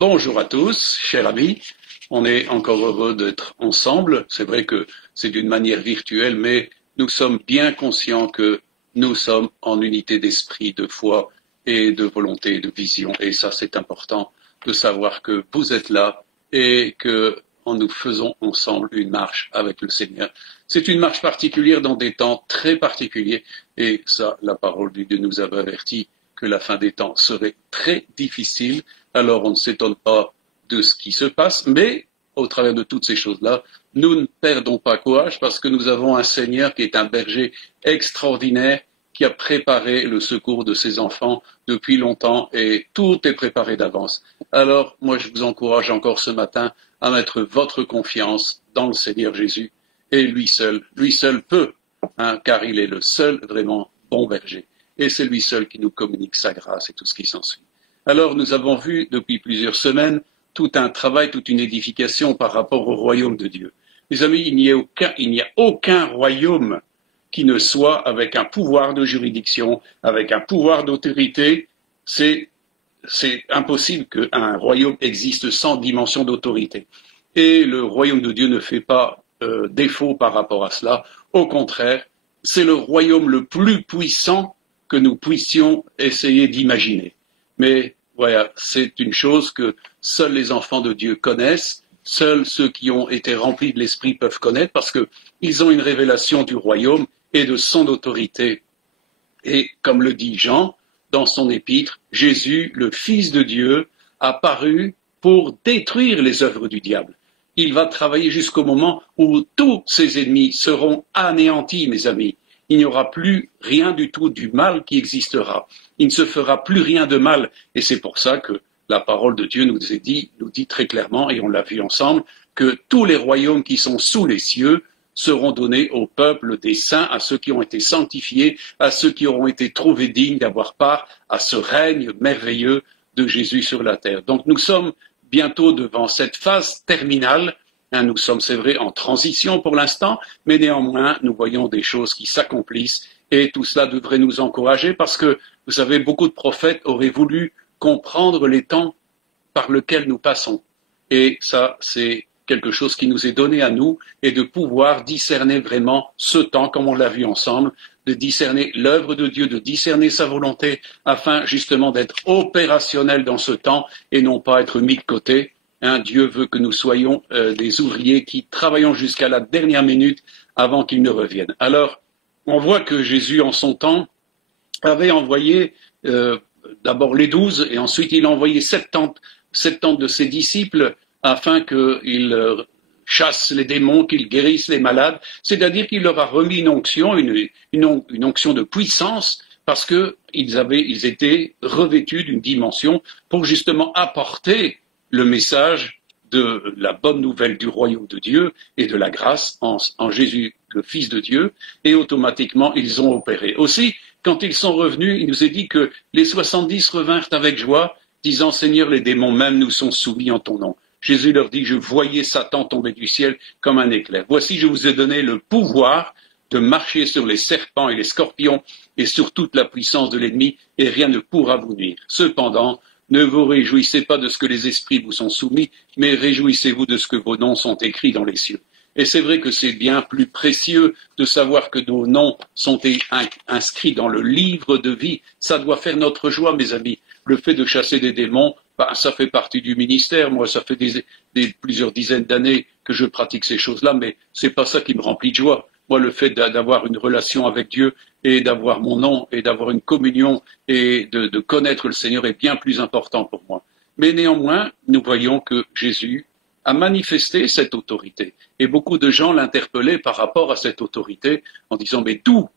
Bonjour à tous, chers amis. On est encore heureux d'être ensemble. C'est vrai que c'est d'une manière virtuelle, mais nous sommes bien conscients que nous sommes en unité d'esprit, de foi et de volonté et de vision. Et ça, c'est important de savoir que vous êtes là et que nous faisons ensemble une marche avec le Seigneur. C'est une marche particulière dans des temps très particuliers. Et ça, la parole de Dieu nous avait averti que la fin des temps serait très difficile. Alors on ne s'étonne pas de ce qui se passe, mais au travers de toutes ces choses-là, nous ne perdons pas courage parce que nous avons un Seigneur qui est un berger extraordinaire, qui a préparé le secours de ses enfants depuis longtemps et tout est préparé d'avance. Alors moi je vous encourage encore ce matin à mettre votre confiance dans le Seigneur Jésus et lui seul peut, car il est le seul vraiment bon berger. Et c'est lui seul qui nous communique sa grâce et tout ce qui s'ensuit. Alors nous avons vu depuis plusieurs semaines tout un travail, toute une édification par rapport au royaume de Dieu. Mes amis, il n'y a aucun royaume qui ne soit avec un pouvoir de juridiction, avec un pouvoir d'autorité. C'est impossible qu'un royaume existe sans dimension d'autorité. Et le royaume de Dieu ne fait pas défaut par rapport à cela. Au contraire, c'est le royaume le plus puissant que nous puissions essayer d'imaginer. Mais voilà, c'est une chose que seuls les enfants de Dieu connaissent, seuls ceux qui ont été remplis de l'Esprit peuvent connaître, parce qu'ils ont une révélation du royaume et de son autorité. Et comme le dit Jean dans son épître, Jésus, le Fils de Dieu, a paru pour détruire les œuvres du diable. Il va travailler jusqu'au moment où tous ses ennemis seront anéantis, mes amis. Il n'y aura plus rien du tout du mal qui existera. Il ne se fera plus rien de mal. Et c'est pour ça que la parole de Dieu nous dit très clairement, et on l'a vu ensemble, que tous les royaumes qui sont sous les cieux seront donnés au peuple des saints, à ceux qui ont été sanctifiés, à ceux qui auront été trouvés dignes d'avoir part à ce règne merveilleux de Jésus sur la terre. Donc nous sommes bientôt devant cette phase terminale. Nous sommes, c'est vrai, en transition pour l'instant, mais néanmoins, nous voyons des choses qui s'accomplissent et tout cela devrait nous encourager parce que, vous savez, beaucoup de prophètes auraient voulu comprendre les temps par lesquels nous passons. Et ça, c'est quelque chose qui nous est donné à nous et de pouvoir discerner vraiment ce temps, comme on l'a vu ensemble, de discerner l'œuvre de Dieu, de discerner sa volonté, afin justement d'être opérationnel dans ce temps et non pas être mis de côté. Dieu veut que nous soyons des ouvriers qui travaillons jusqu'à la dernière minute avant qu'il ne revienne. Alors, on voit que Jésus, en son temps, avait envoyé d'abord les 12 et ensuite il a envoyé 70 de ses disciples afin qu'ils chassent les démons, qu'ils guérissent les malades. C'est-à-dire qu'il leur a remis une onction, une onction de puissance, parce qu'ils étaient revêtus d'une dimension pour justement apporter le message de la bonne nouvelle du royaume de Dieu et de la grâce en Jésus, le Fils de Dieu, et automatiquement ils ont opéré. Aussi, quand ils sont revenus, il nous est dit que les 70 revinrent avec joie, disant, Seigneur, les démons même nous sont soumis en ton nom. Jésus leur dit, je voyais Satan tomber du ciel comme un éclair. Voici, je vous ai donné le pouvoir de marcher sur les serpents et les scorpions et sur toute la puissance de l'ennemi, et rien ne pourra vous nuire. Cependant, ne vous réjouissez pas de ce que les esprits vous sont soumis, mais réjouissez-vous de ce que vos noms sont écrits dans les cieux. Et c'est vrai que c'est bien plus précieux de savoir que nos noms sont inscrits dans le livre de vie. Ça doit faire notre joie, mes amis. Le fait de chasser des démons, ça fait partie du ministère. Moi, ça fait plusieurs dizaines d'années que je pratique ces choses-là, mais c'est pas ça qui me remplit de joie. Moi, le fait d'avoir une relation avec Dieu et d'avoir mon nom et d'avoir une communion et de connaître le Seigneur est bien plus important pour moi. Mais néanmoins, nous voyons que Jésus a manifesté cette autorité. Et beaucoup de gens l'interpellaient par rapport à cette autorité en disant, mais d'où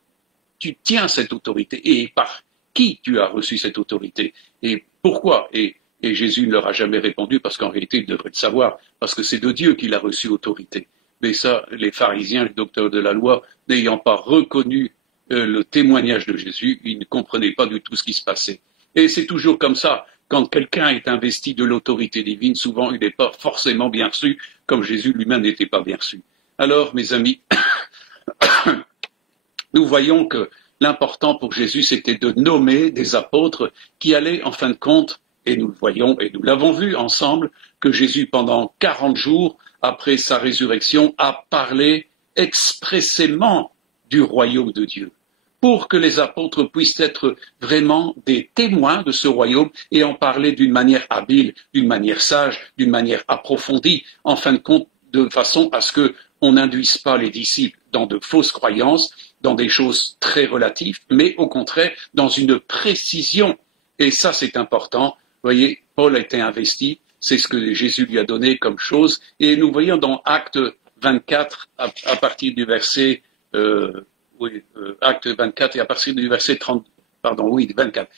tu tiens cette autorité et par qui tu as reçu cette autorité et pourquoi et Jésus ne leur a jamais répondu parce qu'en réalité, ils devraient le savoir, parce que c'est de Dieu qu'il a reçu autorité. Mais ça, les pharisiens, les docteurs de la loi, n'ayant pas reconnu le témoignage de Jésus, ils ne comprenaient pas du tout ce qui se passait. Et c'est toujours comme ça. Quand quelqu'un est investi de l'autorité divine, souvent il n'est pas forcément bien reçu, comme Jésus lui-même n'était pas bien reçu. Alors, mes amis, nous voyons que l'important pour Jésus, c'était de nommer des apôtres qui allaient, en fin de compte, et nous le voyons et nous l'avons vu ensemble, que Jésus, pendant 40 jours, après sa résurrection, a parlé expressément du royaume de Dieu, pour que les apôtres puissent être vraiment des témoins de ce royaume et en parler d'une manière habile, d'une manière sage, d'une manière approfondie, en fin de compte, de façon à ce qu'on n'induise pas les disciples dans de fausses croyances, dans des choses très relatives, mais au contraire dans une précision. Et ça, c'est important. Vous voyez, Paul a été investi, c'est ce que Jésus lui a donné comme chose. Et nous voyons dans Acte 24, à partir du verset, Acte 24 et à partir du verset 30, pardon, oui, 24.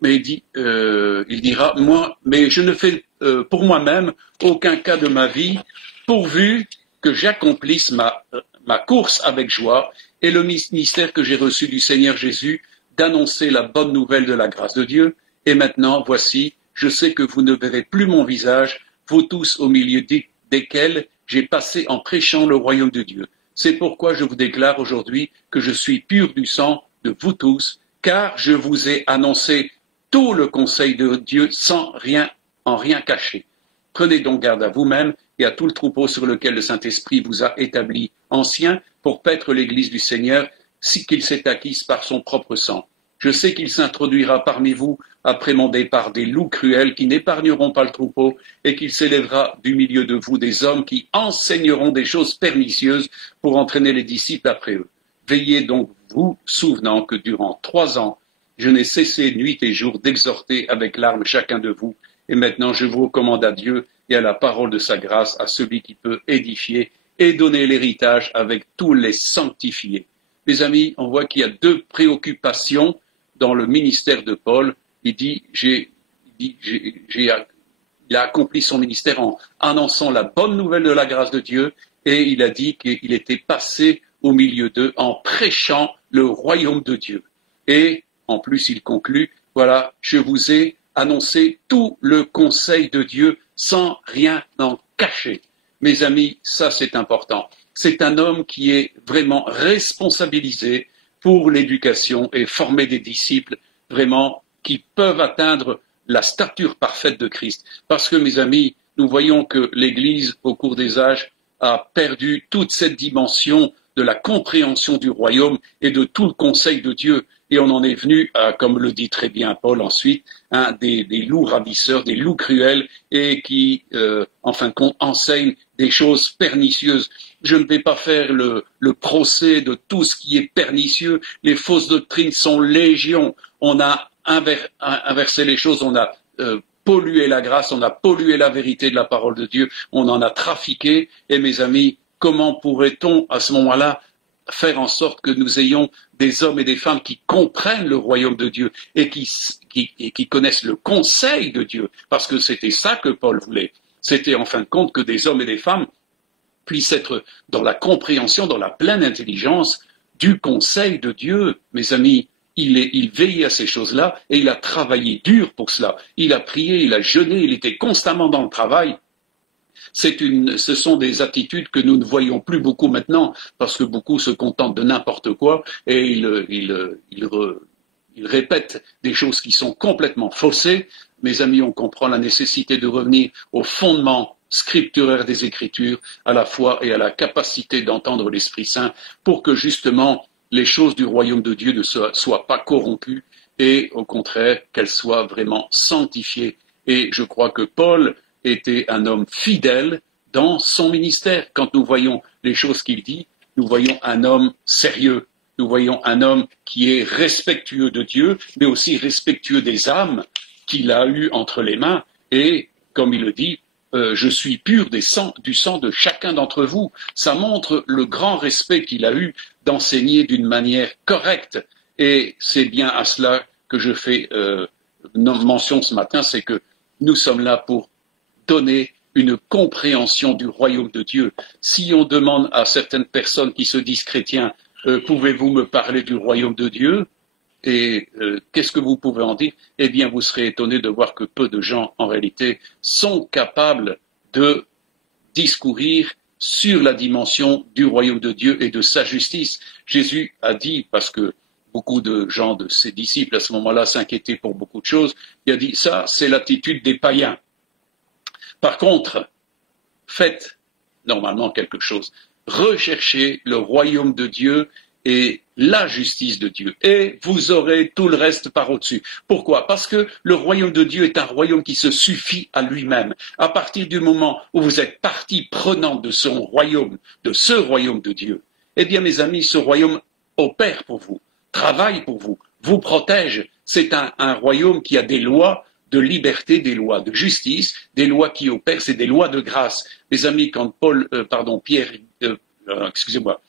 Mais il dira, moi, mais je ne fais pour moi-même aucun cas de ma vie, pourvu que j'accomplisse ma course avec joie et le ministère que j'ai reçu du Seigneur Jésus d'annoncer la bonne nouvelle de la grâce de Dieu. Et maintenant, voici, je sais que vous ne verrez plus mon visage, vous tous au milieu desquels j'ai passé en prêchant le royaume de Dieu. C'est pourquoi je vous déclare aujourd'hui que je suis pur du sang de vous tous, car je vous ai annoncé tout le conseil de Dieu sans en rien cacher. Prenez donc garde à vous-même et à tout le troupeau sur lequel le Saint-Esprit vous a établi ancien pour paître l'Église du Seigneur, si qu'il s'est acquise par son propre sang. Je sais qu'il s'introduira parmi vous après mon départ des loups cruels qui n'épargneront pas le troupeau et qu'il s'élèvera du milieu de vous des hommes qui enseigneront des choses pernicieuses pour entraîner les disciples après eux. Veillez donc vous, souvenant que durant 3 ans, je n'ai cessé nuit et jour d'exhorter avec larmes chacun de vous. Et maintenant, je vous recommande à Dieu et à la parole de sa grâce, à celui qui peut édifier et donner l'héritage avec tous les sanctifiés. Mes amis, on voit qu'il y a 2 préoccupations dans le ministère de Paul. Il a accompli son ministère en annonçant la bonne nouvelle de la grâce de Dieu et il a dit qu'il était passé au milieu d'eux en prêchant le royaume de Dieu. Et en plus, il conclut, voilà, je vous ai annoncé tout le conseil de Dieu sans rien en cacher. Mes amis, ça c'est important. C'est un homme qui est vraiment responsabilisé pour l'éducation et former des disciples vraiment qui peuvent atteindre la stature parfaite de Christ. Parce que, mes amis, nous voyons que l'Église, au cours des âges, a perdu toute cette dimension de la compréhension du royaume et de tout le conseil de Dieu. Et on en est venu à, comme le dit très bien Paul ensuite, des loups ravisseurs, des loups cruels et qui, en fin de compte, enseignent des choses pernicieuses. Je ne vais pas faire le procès de tout ce qui est pernicieux. Les fausses doctrines sont légion. On a inversé les choses, on a pollué la grâce, on a pollué la vérité de la parole de Dieu, on en a trafiqué. Et mes amis, comment pourrait-on à ce moment-là faire en sorte que nous ayons des hommes et des femmes qui comprennent le royaume de Dieu et qui connaissent le conseil de Dieu? Parce que c'était ça que Paul voulait. C'était en fin de compte que des hommes et des femmes puissent être dans la compréhension, dans la pleine intelligence du conseil de Dieu. Mes amis, il veillait à ces choses-là et il a travaillé dur pour cela. Il a prié, il a jeûné, il était constamment dans le travail. Ce sont des attitudes que nous ne voyons plus beaucoup maintenant, parce que beaucoup se contentent de n'importe quoi et ils répètent des choses qui sont complètement faussées. Mes amis, on comprend la nécessité de revenir au fondement scripturaire des Écritures, à la foi et à la capacité d'entendre l'Esprit Saint, pour que justement les choses du royaume de Dieu ne soient pas corrompues et au contraire qu'elles soient vraiment sanctifiées. Et je crois que Paul était un homme fidèle dans son ministère. Quand nous voyons les choses qu'il dit, nous voyons un homme sérieux, nous voyons un homme qui est respectueux de Dieu, mais aussi respectueux des âmes qu'il a eues entre les mains. Et, comme il le dit, je suis pur du sang de chacun d'entre vous. Ça montre le grand respect qu'il a eu d'enseigner d'une manière correcte. Et c'est bien à cela que je fais mention ce matin, c'est que nous sommes là pour donner une compréhension du royaume de Dieu. Si on demande à certaines personnes qui se disent chrétiens, pouvez-vous me parler du royaume de Dieu? Et qu'est-ce que vous pouvez en dire? Eh bien, vous serez étonné de voir que peu de gens, en réalité, sont capables de discourir sur la dimension du royaume de Dieu et de sa justice. Jésus a dit, parce que beaucoup de gens de ses disciples à ce moment-là s'inquiétaient pour beaucoup de choses. Il a dit, ça, c'est l'attitude des païens. Par contre, faites normalement quelque chose. Recherchez le royaume de Dieu et la justice de Dieu. Et vous aurez tout le reste par au-dessus. Pourquoi? Parce que le royaume de Dieu est un royaume qui se suffit à lui-même. À partir du moment où vous êtes partie prenante de son royaume, de ce royaume de Dieu, eh bien, mes amis, ce royaume opère pour vous, travaille pour vous, vous protège. C'est un royaume qui a des lois de liberté, des lois de justice, des lois qui opèrent, c'est des lois de grâce. Mes amis, quand Pierre, excusez-moi,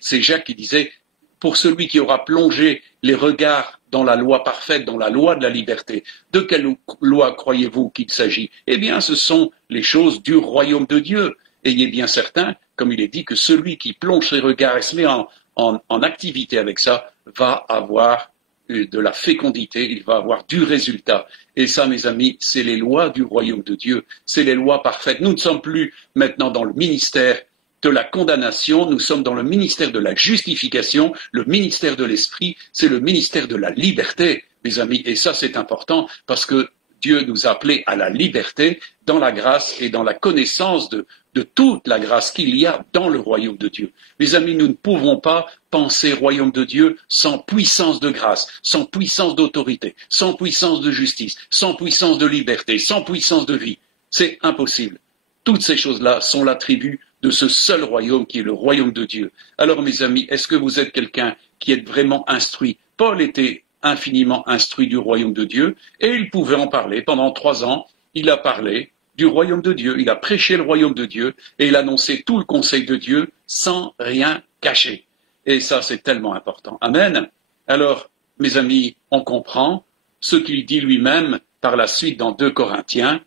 c'est Jacques qui disait, pour celui qui aura plongé les regards dans la loi parfaite, dans la loi de la liberté, de quelle loi croyez-vous qu'il s'agit? Eh bien, ce sont les choses du royaume de Dieu. Ayez bien certain, comme il est dit, que celui qui plonge ses regards et se met en activité avec ça, va avoir de la fécondité, il va avoir du résultat. Et ça, mes amis, c'est les lois du royaume de Dieu, c'est les lois parfaites. Nous ne sommes plus maintenant dans le ministère de la condamnation, nous sommes dans le ministère de la justification, le ministère de l'esprit, c'est le ministère de la liberté, mes amis. Et ça, c'est important parce que Dieu nous a appelés à la liberté dans la grâce et dans la connaissance de toute la grâce qu'il y a dans le royaume de Dieu. Mes amis, nous ne pouvons pas penser royaume de Dieu sans puissance de grâce, sans puissance d'autorité, sans puissance de justice, sans puissance de liberté, sans puissance de vie. C'est impossible. Toutes ces choses-là sont l'attribut de ce seul royaume qui est le royaume de Dieu. Alors, mes amis, est-ce que vous êtes quelqu'un qui est vraiment instruit? Paul était infiniment instruit du royaume de Dieu et il pouvait en parler. Pendant 3 ans, il a parlé du royaume de Dieu, il a prêché le royaume de Dieu et il a annoncé tout le conseil de Dieu sans rien cacher. Et ça, c'est tellement important. Amen. Alors, mes amis, on comprend ce qu'il dit lui-même par la suite dans 2 Corinthiens,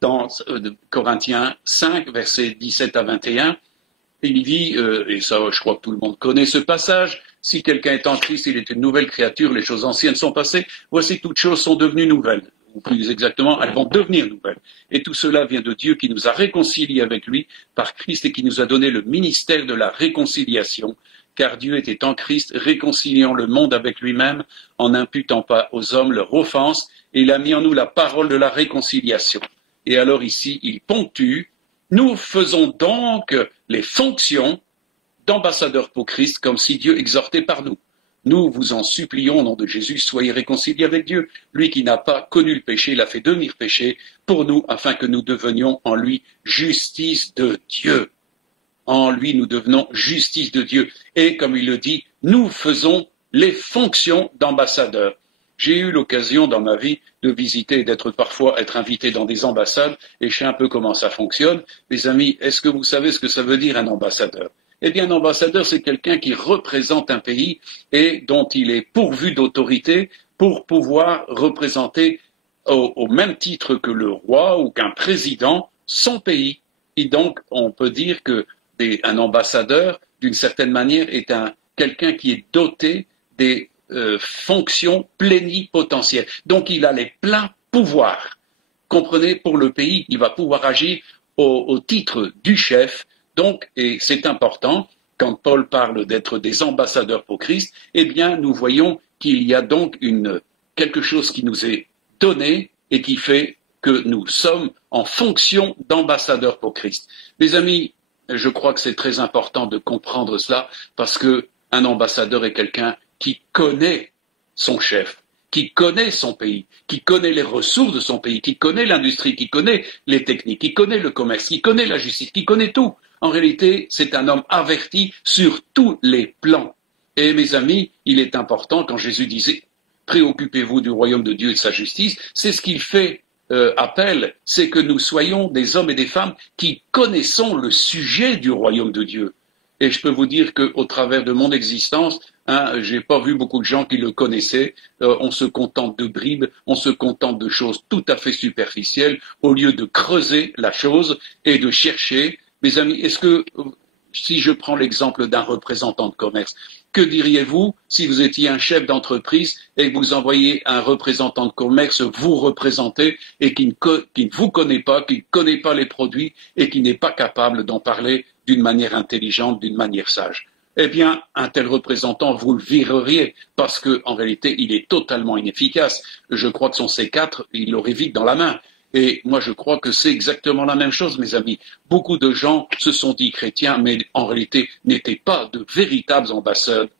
dans Corinthiens 5, versets 17 à 21. Il dit, et ça je crois que tout le monde connaît ce passage, si quelqu'un est en Christ, il est une nouvelle créature, les choses anciennes sont passées, voici toutes choses sont devenues nouvelles. Ou plus exactement, elles vont devenir nouvelles. Et tout cela vient de Dieu qui nous a réconciliés avec lui par Christ et qui nous a donné le ministère de la réconciliation, car Dieu était en Christ, réconciliant le monde avec lui-même, en n'imputant pas aux hommes leur offense, et il a mis en nous la parole de la réconciliation. Et alors ici, il ponctue, nous faisons donc les fonctions d'ambassadeurs pour Christ, comme si Dieu exhortait par nous. Nous vous en supplions, au nom de Jésus, soyez réconciliés avec Dieu. Lui qui n'a pas connu le péché, il a fait devenir péché pour nous, afin que nous devenions en lui justice de Dieu. En lui, nous devenons justice de Dieu. Et comme il le dit, nous faisons les fonctions d'ambassadeurs. J'ai eu l'occasion dans ma vie de visiter et d'être parfois invité dans des ambassades et je sais un peu comment ça fonctionne. Mes amis, est-ce que vous savez ce que ça veut dire un ambassadeur? Eh bien, un ambassadeur, c'est quelqu'un qui représente un pays et dont il est pourvu d'autorité pour pouvoir représenter au même titre que le roi ou qu'un président son pays. Et donc, on peut dire qu'un ambassadeur, d'une certaine manière, est quelqu'un qui est doté des fonctions plénipotentielles. Donc, il a les pleins pouvoirs. Comprenez, pour le pays, il va pouvoir agir au titre du chef. Donc, et c'est important, quand Paul parle d'être des ambassadeurs pour Christ, eh bien, nous voyons qu'il y a donc quelque chose qui nous est donné et qui fait que nous sommes en fonction d'ambassadeurs pour Christ. Mes amis, je crois que c'est très important de comprendre cela parce qu'un ambassadeur est quelqu'un qui connaît son chef, qui connaît son pays, qui connaît les ressources de son pays, qui connaît l'industrie, qui connaît les techniques, qui connaît le commerce, qui connaît la justice, qui connaît tout. En réalité, c'est un homme averti sur tous les plans. Et mes amis, il est important, quand Jésus disait « Préoccupez-vous du royaume de Dieu et de sa justice », c'est ce qu'il fait appel, c'est que nous soyons des hommes et des femmes qui connaissons le sujet du royaume de Dieu. Et je peux vous dire qu'au travers de mon existence, j'ai pas vu beaucoup de gens qui le connaissaient. On se contente de bribes, on se contente de choses tout à fait superficielles, au lieu de creuser la chose et de chercher. Mes amis, si je prends l'exemple d'un représentant de commerce, que diriez-vous si vous étiez un chef d'entreprise et que vous envoyez un représentant de commerce vous représenter et qui ne vous connaît pas, qui ne connaît pas les produits et qui n'est pas capable d'en parler d'une manière intelligente, d'une manière sage? eh bien, un tel représentant, vous le vireriez, parce qu'en réalité, il est totalement inefficace. Je crois que son C4, il l'aurait vite dans la main. Et moi, je crois que c'est exactement la même chose, mes amis. Beaucoup de gens se sont dit chrétiens, mais en réalité n'étaient pas de véritables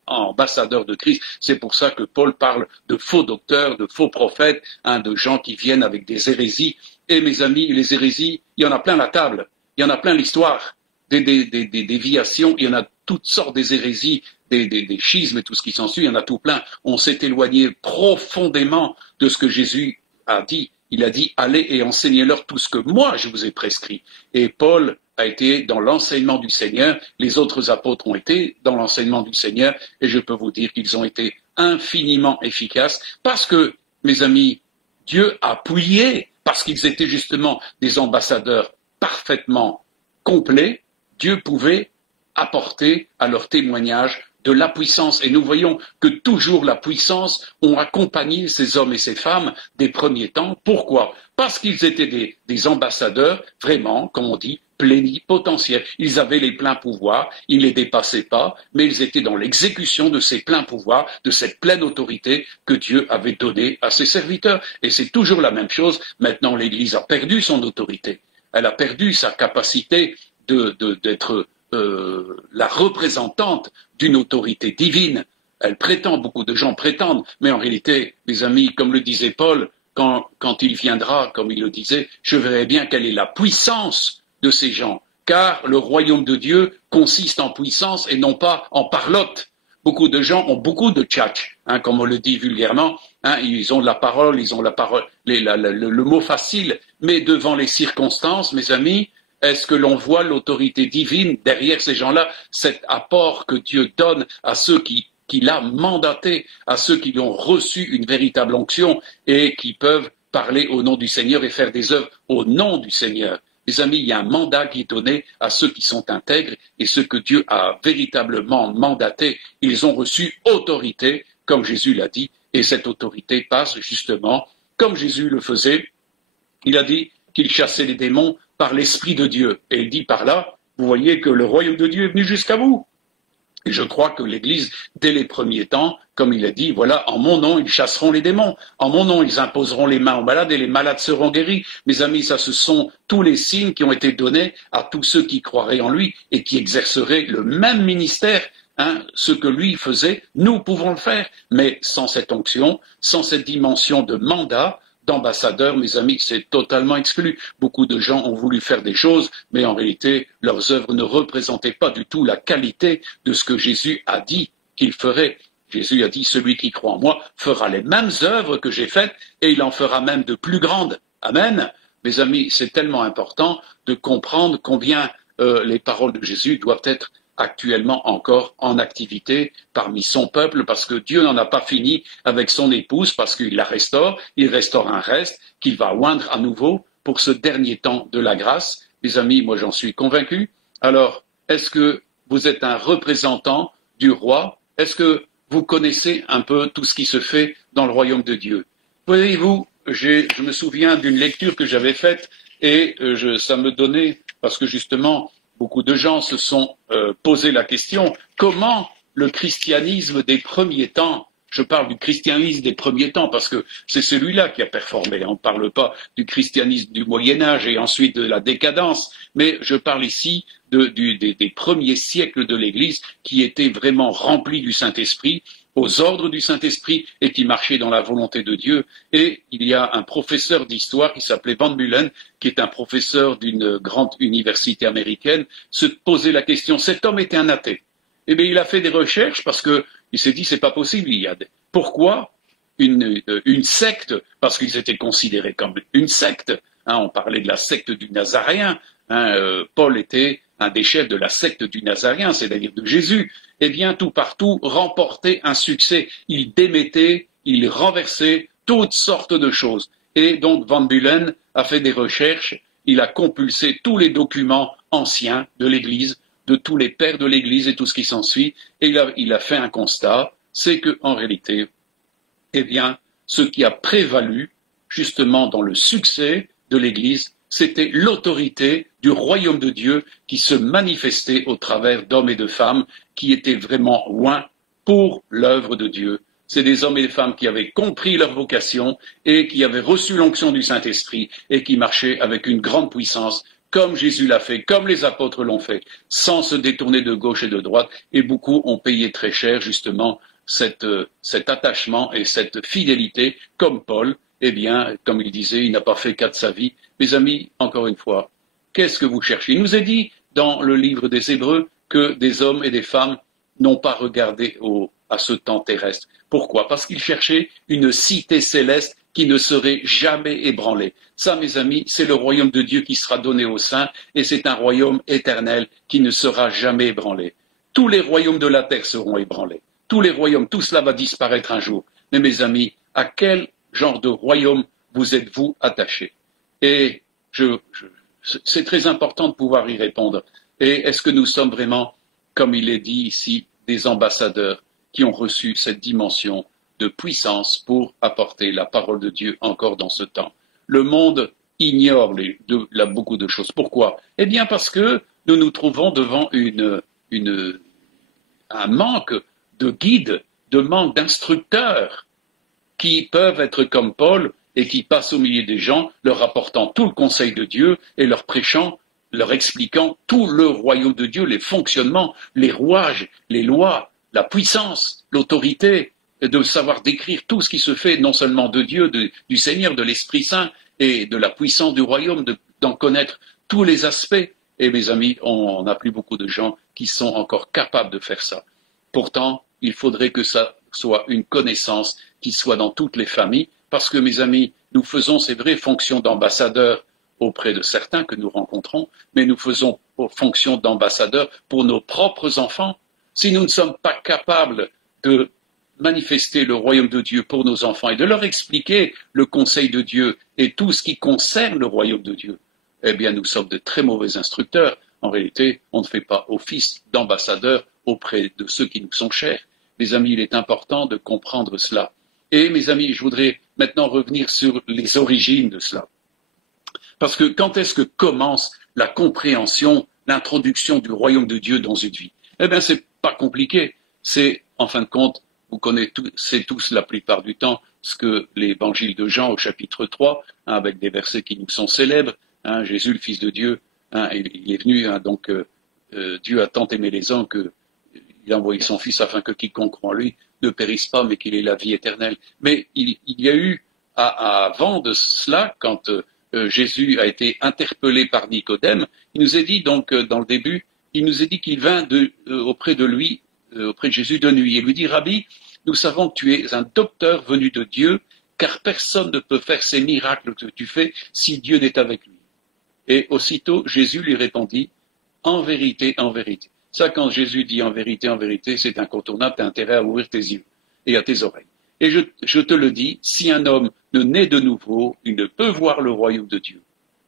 ambassadeurs de Christ. C'est pour ça que Paul parle de faux docteurs, de faux prophètes, de gens qui viennent avec des hérésies. Et mes amis, les hérésies, il y en a plein la table, il y en a plein l'histoire, des déviations, il y en a toutes sortes des hérésies, des schismes et tout ce qui s'ensuit, il y en a tout plein. On s'est éloigné profondément de ce que Jésus a dit. Il a dit, allez et enseignez-leur tout ce que moi je vous ai prescrit. Et Paul a été dans l'enseignement du Seigneur, les autres apôtres ont été dans l'enseignement du Seigneur, et je peux vous dire qu'ils ont été infiniment efficaces, parce que, mes amis, Dieu a appuyé, parce qu'ils étaient justement des ambassadeurs parfaitement complets, Dieu pouvait apporter à leur témoignage de la puissance. Et nous voyons que toujours la puissance ont accompagné ces hommes et ces femmes des premiers temps. Pourquoi? Parce qu'ils étaient des ambassadeurs vraiment, comme on dit, plénipotentiaires. Ils avaient les pleins pouvoirs, ils ne les dépassaient pas, mais ils étaient dans l'exécution de ces pleins pouvoirs, de cette pleine autorité que Dieu avait donnée à ses serviteurs. Et c'est toujours la même chose. Maintenant, l'Église a perdu son autorité. Elle a perdu sa capacité d'être la représentante d'une autorité divine. Elle prétend, beaucoup de gens prétendent, mais en réalité, mes amis, comme le disait Paul, quand il viendra, comme il le disait, je verrai bien quelle est la puissance de ces gens, car le royaume de Dieu consiste en puissance et non pas en parlotte. Beaucoup de gens ont beaucoup de tchatch, comme on le dit vulgairement, ils ont la parole, ils ont le mot facile, mais devant les circonstances, mes amis, est-ce que l'on voit l'autorité divine derrière ces gens-là, cet apport que Dieu donne à ceux qu'il a mandatés, à ceux qui ont reçu une véritable onction et qui peuvent parler au nom du Seigneur et faire des œuvres au nom du Seigneur? Mes amis, il y a un mandat qui est donné à ceux qui sont intègres et ceux que Dieu a véritablement mandatés. Ils ont reçu autorité, comme Jésus l'a dit, et cette autorité passe justement, comme Jésus le faisait. Il a dit qu'il chassait les démons par l'Esprit de Dieu. Et il dit par là, vous voyez que le royaume de Dieu est venu jusqu'à vous. Et je crois que l'Église, dès les premiers temps, comme il a dit, voilà, en mon nom, ils chasseront les démons. En mon nom, ils imposeront les mains aux malades et les malades seront guéris. Mes amis, ça, ce sont tous les signes qui ont été donnés à tous ceux qui croiraient en lui et qui exerceraient le même ministère. Ce que lui faisait, nous pouvons le faire. Mais sans cette onction, sans cette dimension de mandat, d'ambassadeurs, mes amis, c'est totalement exclu. Beaucoup de gens ont voulu faire des choses, mais en réalité, leurs œuvres ne représentaient pas du tout la qualité de ce que Jésus a dit qu'il ferait. Jésus a dit, celui qui croit en moi fera les mêmes œuvres que j'ai faites, et il en fera même de plus grandes. Amen. Mes amis, c'est tellement important de comprendre combien les paroles de Jésus doivent être actuellement encore en activité parmi son peuple, parce que Dieu n'en a pas fini avec son épouse, parce qu'il la restaure, il restaure un reste qu'il va oindre à nouveau pour ce dernier temps de la grâce. Mes amis, moi j'en suis convaincu. Alors, est-ce que vous êtes un représentant du roi? Est-ce que vous connaissez un peu tout ce qui se fait dans le royaume de Dieu? Voyez-vous, je me souviens d'une lecture que j'avais faite et ça me donnait, parce que justement, beaucoup de gens se sont posé la question, comment le christianisme des premiers temps, je parle du christianisme des premiers temps parce que c'est celui-là qui a performé, on ne parle pas du christianisme du Moyen-Âge et ensuite de la décadence, mais je parle ici des premiers siècles de l'Église qui étaient vraiment remplis du Saint-Esprit, aux ordres du Saint-Esprit et qui marchaient dans la volonté de Dieu. Et il y a un professeur d'histoire qui s'appelait Van Mullen, qui est un professeur d'une grande université américaine, se posait la question, cet homme était un athée. Eh bien, il a fait des recherches parce que il s'est dit, c'est pas possible, pourquoi une secte, parce qu'ils étaient considérés comme une secte, on parlait de la secte du Nazaréen, Paul était un des chefs de la secte du Nazaréen, c'est-à-dire de Jésus, eh bien tout partout remportait un succès. Il démettait, il renversait toutes sortes de choses. Et donc Van Mullen a fait des recherches, il a compulsé tous les documents anciens de l'Église, de tous les pères de l'Église et tout ce qui s'ensuit, et il a fait un constat, c'est que en réalité, eh bien, ce qui a prévalu justement dans le succès de l'Église, c'était l'autorité du royaume de Dieu qui se manifestait au travers d'hommes et de femmes qui étaient vraiment loin pour l'œuvre de Dieu. C'est des hommes et des femmes qui avaient compris leur vocation et qui avaient reçu l'onction du Saint-Esprit et qui marchaient avec une grande puissance, comme Jésus l'a fait, comme les apôtres l'ont fait, sans se détourner de gauche et de droite. Et beaucoup ont payé très cher, justement, cet attachement et cette fidélité, comme Paul. Eh bien, comme il disait, il n'a pas fait cas de sa vie. Mes amis, encore une fois, qu'est-ce que vous cherchez? Il nous est dit dans le livre des Hébreux que des hommes et des femmes n'ont pas regardé à ce temps terrestre. Pourquoi? Parce qu'ils cherchaient une cité céleste qui ne serait jamais ébranlée. Ça, mes amis, c'est le royaume de Dieu qui sera donné aux saints, et c'est un royaume éternel qui ne sera jamais ébranlé. Tous les royaumes de la terre seront ébranlés. Tous les royaumes, tout cela va disparaître un jour. Mais mes amis, à quel genre de royaume vous êtes-vous attachés? Et c'est très important de pouvoir y répondre. Et est-ce que nous sommes vraiment, comme il est dit ici, des ambassadeurs qui ont reçu cette dimension de puissance pour apporter la parole de Dieu encore dans ce temps? Le monde ignore beaucoup de choses. Pourquoi? Eh bien parce que nous nous trouvons devant un manque de guides, de manque d'instructeurs qui peuvent être comme Paul et qui passent au milieu des gens, leur apportant tout le conseil de Dieu et leur prêchant, leur expliquant tout le royaume de Dieu, les fonctionnements, les rouages, les lois, la puissance, l'autorité, et de savoir décrire tout ce qui se fait, non seulement de Dieu, du Seigneur, de l'Esprit Saint et de la puissance du royaume, d'en connaître tous les aspects. Et mes amis, on n'a plus beaucoup de gens qui sont encore capables de faire ça. Pourtant, il faudrait que ça soit une connaissance qui soit dans toutes les familles, parce que, mes amis, nous faisons, c'est vrai, fonction d'ambassadeurs auprès de certains que nous rencontrons, mais nous faisons fonction d'ambassadeurs pour nos propres enfants. Si nous ne sommes pas capables de manifester le royaume de Dieu pour nos enfants et de leur expliquer le conseil de Dieu et tout ce qui concerne le royaume de Dieu, eh bien, nous sommes de très mauvais instructeurs. En réalité, on ne fait pas office d'ambassadeur auprès de ceux qui nous sont chers. Mes amis, il est important de comprendre cela. Et mes amis, je voudrais maintenant revenir sur les origines de cela. Parce que quand est-ce que commence la compréhension, l'introduction du royaume de Dieu dans une vie? Eh bien, c'est pas compliqué. C'est, en fin de compte, vous connaissez tous la plupart du temps ce que l'évangile de Jean au chapitre 3, avec des versets qui nous sont célèbres, Jésus, le Fils de Dieu, il est venu, Dieu a tant aimé les hommes qu'il a envoyé son Fils afin que quiconque croit en lui ne périsse pas, mais qu'il ait la vie éternelle. Mais il y a eu, avant de cela, quand Jésus a été interpellé par Nicodème, il nous est dit donc dans le début, il nous est dit qu'il vint auprès de lui, auprès de Jésus de nuit, et lui dit, Rabbi, nous savons que tu es un docteur venu de Dieu, car personne ne peut faire ces miracles que tu fais si Dieu n'est avec lui. Et aussitôt, Jésus lui répondit, en vérité, en vérité. Ça, quand Jésus dit en vérité, c'est incontournable, tu as intérêt à ouvrir tes yeux et à tes oreilles. Et je te le dis, si un homme ne naît de nouveau, il ne peut voir le royaume de Dieu.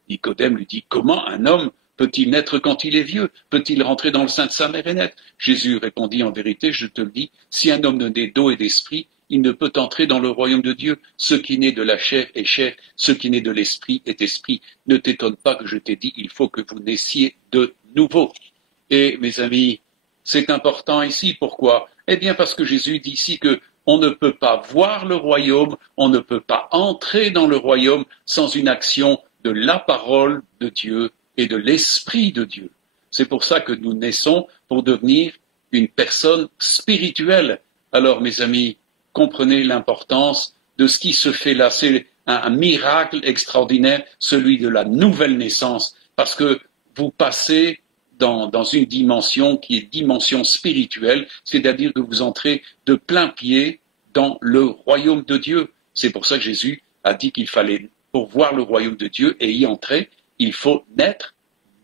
Nicodème lui dit, comment un homme peut-il naître quand il est vieux? Peut-il rentrer dans le sein de sa mère et naître? Jésus répondit, en vérité, je te le dis, si un homme ne naît d'eau et d'esprit, il ne peut entrer dans le royaume de Dieu. Ce qui naît de la chair est chair, ce qui naît de l'esprit est esprit. Ne t'étonne pas que je t'ai dit, il faut que vous naissiez de nouveau. Et mes amis, c'est important ici. Pourquoi? Eh bien parce que Jésus dit ici que on ne peut pas voir le royaume, on ne peut pas entrer dans le royaume sans une action de la parole de Dieu et de l'Esprit de Dieu. C'est pour ça que nous naissons pour devenir une personne spirituelle. Alors mes amis, comprenez l'importance de ce qui se fait là. C'est un miracle extraordinaire, celui de la nouvelle naissance, parce que vous passez dans une dimension qui est dimension spirituelle, c'est-à-dire que vous entrez de plein pied dans le royaume de Dieu. C'est pour ça que Jésus a dit qu'il fallait, pour voir le royaume de Dieu et y entrer, il faut naître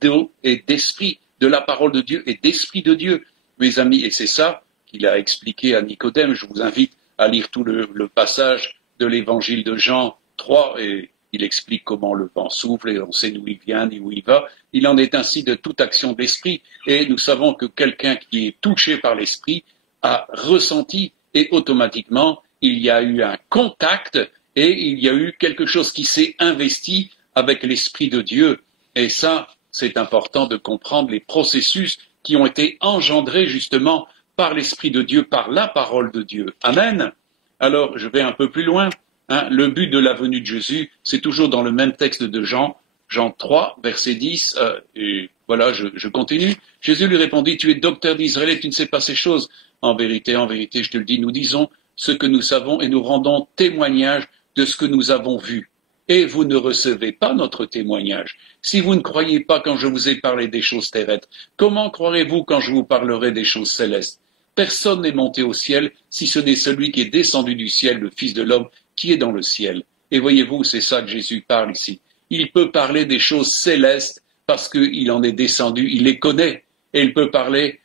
d'eau et d'esprit, de la parole de Dieu et d'esprit de Dieu. Mes amis, et c'est ça qu'il a expliqué à Nicodème. Je vous invite à lire tout le passage de l'évangile de Jean 3, et il explique comment le vent souffle et on sait d'où il vient et où il va. Il en est ainsi de toute action d'esprit, et nous savons que quelqu'un qui est touché par l'esprit a ressenti, et automatiquement il y a eu un contact et il y a eu quelque chose qui s'est investi avec l'esprit de Dieu. Et ça, c'est important de comprendre les processus qui ont été engendrés justement par l'Esprit de Dieu, par la parole de Dieu. Amen. Alors, je vais un peu plus loin. Le but de la venue de Jésus, c'est toujours dans le même texte de Jean, Jean 3, verset 10, et voilà, je continue. Jésus lui répondit, tu es docteur d'Israël et tu ne sais pas ces choses. En vérité, je te le dis, nous disons ce que nous savons et nous rendons témoignage de ce que nous avons vu. Et vous ne recevez pas notre témoignage. Si vous ne croyez pas quand je vous ai parlé des choses terrestres, comment croirez-vous quand je vous parlerai des choses célestes? Personne n'est monté au ciel, si ce n'est celui qui est descendu du ciel, le Fils de l'homme, qui est dans le ciel. Et voyez-vous, c'est ça que Jésus parle ici. Il peut parler des choses célestes parce qu'il en est descendu, il les connaît, et il peut parler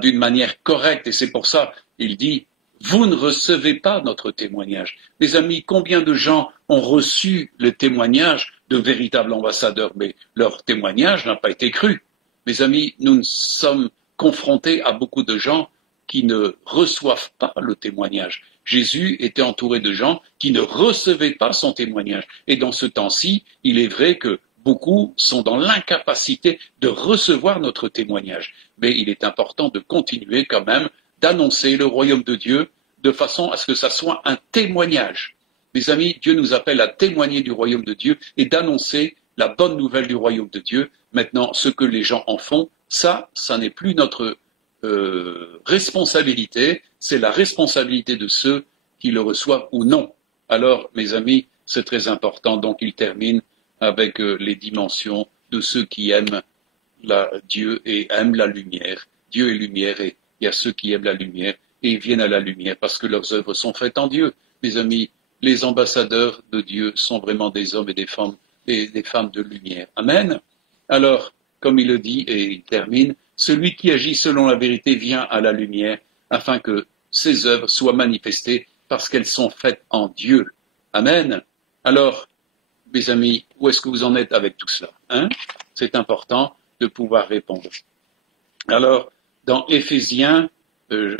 d'une manière correcte, et c'est pour ça il dit « Vous ne recevez pas notre témoignage ». Mes amis, combien de gens ont reçu le témoignage de véritables ambassadeurs, mais leur témoignage n'a pas été cru. Mes amis, nous sommes confrontés à beaucoup de gens qui ne reçoivent pas le témoignage. Jésus était entouré de gens qui ne recevaient pas son témoignage. Et dans ce temps-ci, il est vrai que beaucoup sont dans l'incapacité de recevoir notre témoignage. Mais il est important de continuer quand même d'annoncer le royaume de Dieu de façon à ce que ça soit un témoignage. Mes amis, Dieu nous appelle à témoigner du royaume de Dieu et d'annoncer la bonne nouvelle du royaume de Dieu. Maintenant, ce que les gens en font, ça n'est plus notre responsabilité, c'est la responsabilité de ceux qui le reçoivent ou non. Alors, mes amis, c'est très important. Donc, il termine avec les dimensions de ceux qui aiment Dieu et aiment la lumière. Dieu est lumière et il y a ceux qui aiment la lumière et ils viennent à la lumière parce que leurs œuvres sont faites en Dieu. Mes amis, les ambassadeurs de Dieu sont vraiment des hommes et des femmes de lumière. Amen. Alors, comme il le dit et il termine, celui qui agit selon la vérité vient à la lumière afin que ses œuvres soient manifestées parce qu'elles sont faites en Dieu. Amen. Alors, mes amis, où est-ce que vous en êtes avec tout cela? C'est important de pouvoir répondre. Alors, dans Éphésiens, je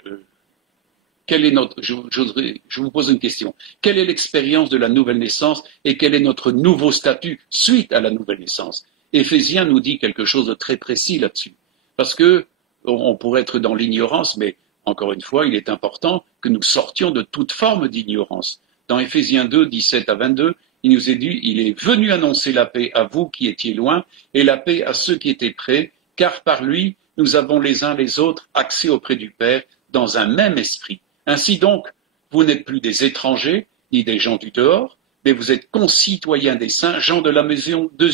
vous pose une question. Quelle est l'expérience de la nouvelle naissance et quel est notre nouveau statut suite à la nouvelle naissance? Éphésiens nous dit quelque chose de très précis là-dessus. Parce que on pourrait être dans l'ignorance, mais encore une fois, il est important que nous sortions de toute forme d'ignorance. Dans Éphésiens 2, 17 à 22, il nous est dit, il est venu annoncer la paix à vous qui étiez loin et la paix à ceux qui étaient près, car par lui, nous avons les uns les autres accès auprès du Père dans un même esprit. Ainsi donc, vous n'êtes plus des étrangers, ni des gens du dehors, mais vous êtes concitoyens des saints, gens de la maison de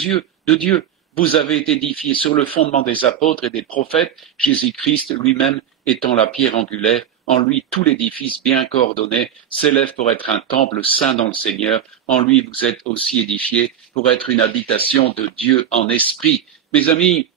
Dieu. Vous avez été édifiés sur le fondement des apôtres et des prophètes, Jésus-Christ lui-même étant la pierre angulaire. En lui, tout l'édifice bien coordonné s'élève pour être un temple saint dans le Seigneur. En lui, vous êtes aussi édifiés pour être une habitation de Dieu en esprit. Mes amis,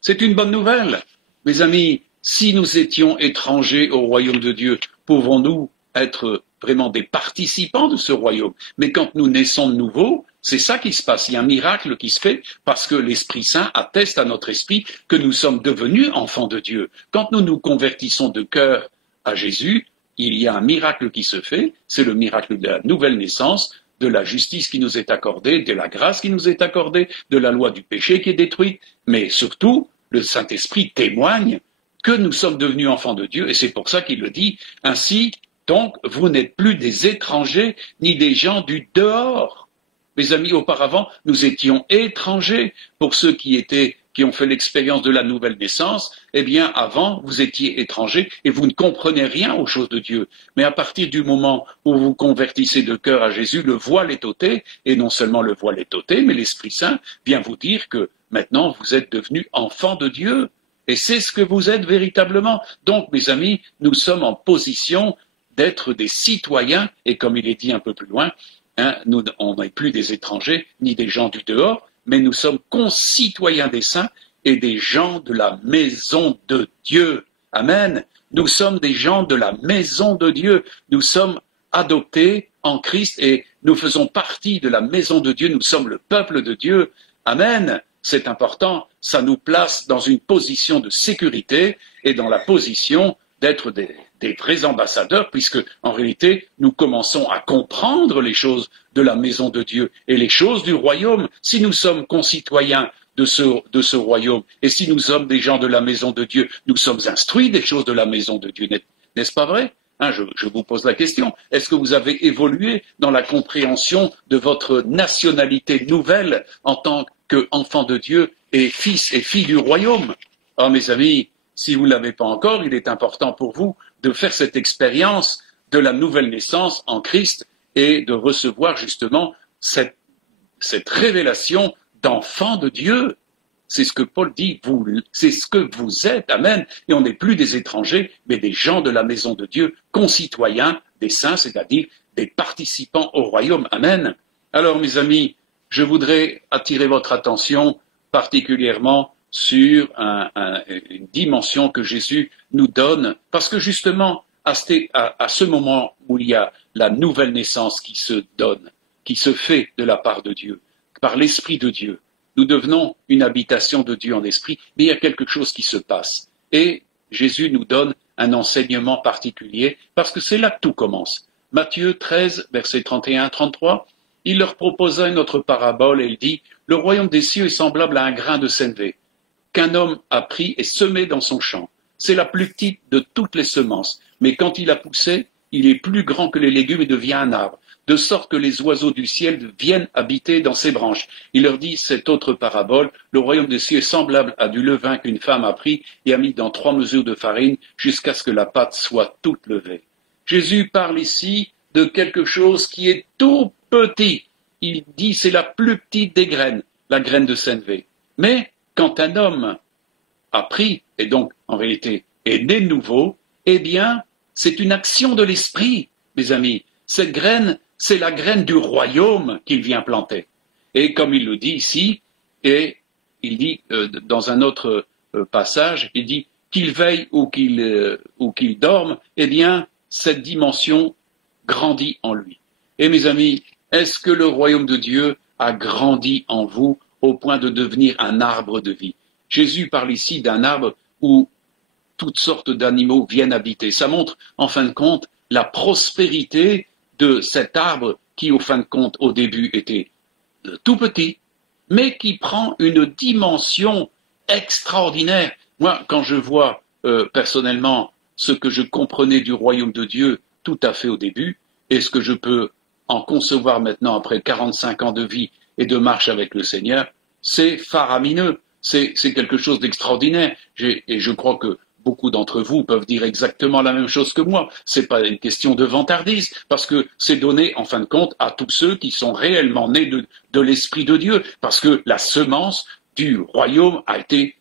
c'est une bonne nouvelle. Mes amis, si nous étions étrangers au royaume de Dieu, pouvons-nous être vraiment des participants de ce royaume? Mais quand nous naissons de nouveau, c'est ça qui se passe. Il y a un miracle qui se fait parce que l'Esprit Saint atteste à notre esprit que nous sommes devenus enfants de Dieu. Quand nous nous convertissons de cœur à Jésus, il y a un miracle qui se fait. C'est le miracle de la nouvelle naissance, de la justice qui nous est accordée, de la grâce qui nous est accordée, de la loi du péché qui est détruite. Mais surtout, le Saint-Esprit témoigne que nous sommes devenus enfants de Dieu. Et c'est pour ça qu'il le dit. Ainsi, donc, vous n'êtes plus des étrangers ni des gens du dehors. Mes amis, auparavant, nous étions étrangers. Pour ceux qui ont fait l'expérience de la nouvelle naissance, eh bien, avant, vous étiez étrangers et vous ne comprenez rien aux choses de Dieu. Mais à partir du moment où vous convertissez de cœur à Jésus, le voile est ôté, et non seulement le voile est ôté, mais l'Esprit Saint vient vous dire que maintenant, vous êtes devenus enfants de Dieu. Et c'est ce que vous êtes véritablement. Donc, mes amis, nous sommes en position d'être des citoyens, et comme il est dit un peu plus loin, on n'est plus des étrangers ni des gens du dehors, mais nous sommes concitoyens des saints et des gens de la maison de Dieu. Amen. Nous sommes des gens de la maison de Dieu. Nous sommes adoptés en Christ et nous faisons partie de la maison de Dieu. Nous sommes le peuple de Dieu. Amen. C'est important. Ça nous place dans une position de sécurité et dans la position d'être des vrais ambassadeurs, puisque en réalité, nous commençons à comprendre les choses de la maison de Dieu et les choses du royaume. Si nous sommes concitoyens de ce royaume. Et si nous sommes des gens de la maison de Dieu, nous sommes instruits des choses de la maison de Dieu, n'est-ce pas vrai? Je vous pose la question. Est-ce que vous avez évolué dans la compréhension de votre nationalité nouvelle en tant qu'enfant de Dieu et fils et fille du royaume? Oh, mes amis, si vous ne l'avez pas encore, il est important pour vous de faire cette expérience de la nouvelle naissance en Christ et de recevoir justement cette révélation d'enfant de Dieu. C'est ce que Paul dit, c'est ce que vous êtes, amen. Et on n'est plus des étrangers, mais des gens de la maison de Dieu, concitoyens des saints, c'est-à-dire des participants au royaume, amen. Alors, mes amis, je voudrais attirer votre attention particulièrement sur une dimension que Jésus nous donne, parce que justement, à ce moment où il y a la nouvelle naissance qui se donne, qui se fait de la part de Dieu, par l'Esprit de Dieu, nous devenons une habitation de Dieu en esprit, mais il y a quelque chose qui se passe. Et Jésus nous donne un enseignement particulier, parce que c'est là que tout commence. Matthieu 13, versets 31-33, il leur proposa une autre parabole et il dit, « Le royaume des cieux est semblable à un grain de sénévé, qu'un homme a pris et semé dans son champ. C'est la plus petite de toutes les semences, mais quand il a poussé, il est plus grand que les légumes et devient un arbre, de sorte que les oiseaux du ciel viennent habiter dans ses branches. » Il leur dit cette autre parabole, le royaume des cieux est semblable à du levain qu'une femme a pris et a mis dans 3 mesures de farine jusqu'à ce que la pâte soit toute levée. Jésus parle ici de quelque chose qui est tout petit. Il dit c'est la plus petite des graines, la graine de sénévé. Mais quand un homme a pris, et donc en réalité est né de nouveau, eh bien c'est une action de l'esprit, mes amis. Cette graine, c'est la graine du royaume qu'il vient planter. Et comme il le dit ici, et il dit dans un autre passage, il dit qu'il veille ou qu'il dorme, eh bien, cette dimension grandit en lui. Et mes amis, est-ce que le royaume de Dieu a grandi en vous au point de devenir un arbre de vie? Jésus parle ici d'un arbre où toutes sortes d'animaux viennent habiter. Ça montre, en fin de compte, la prospérité de cet arbre qui, au fin de compte, au début était tout petit, mais qui prend une dimension extraordinaire. Moi, quand je vois personnellement ce que je comprenais du royaume de Dieu tout à fait au début, et ce que je peux en concevoir maintenant après 45 ans de vie et de marche avec le Seigneur, c'est faramineux, c'est quelque chose d'extraordinaire. Et je crois que beaucoup d'entre vous peuvent dire exactement la même chose que moi. C'est pas une question de vantardise, parce que c'est donné, en fin de compte, à tous ceux qui sont réellement nés de l'Esprit de Dieu, parce que la semence du royaume a été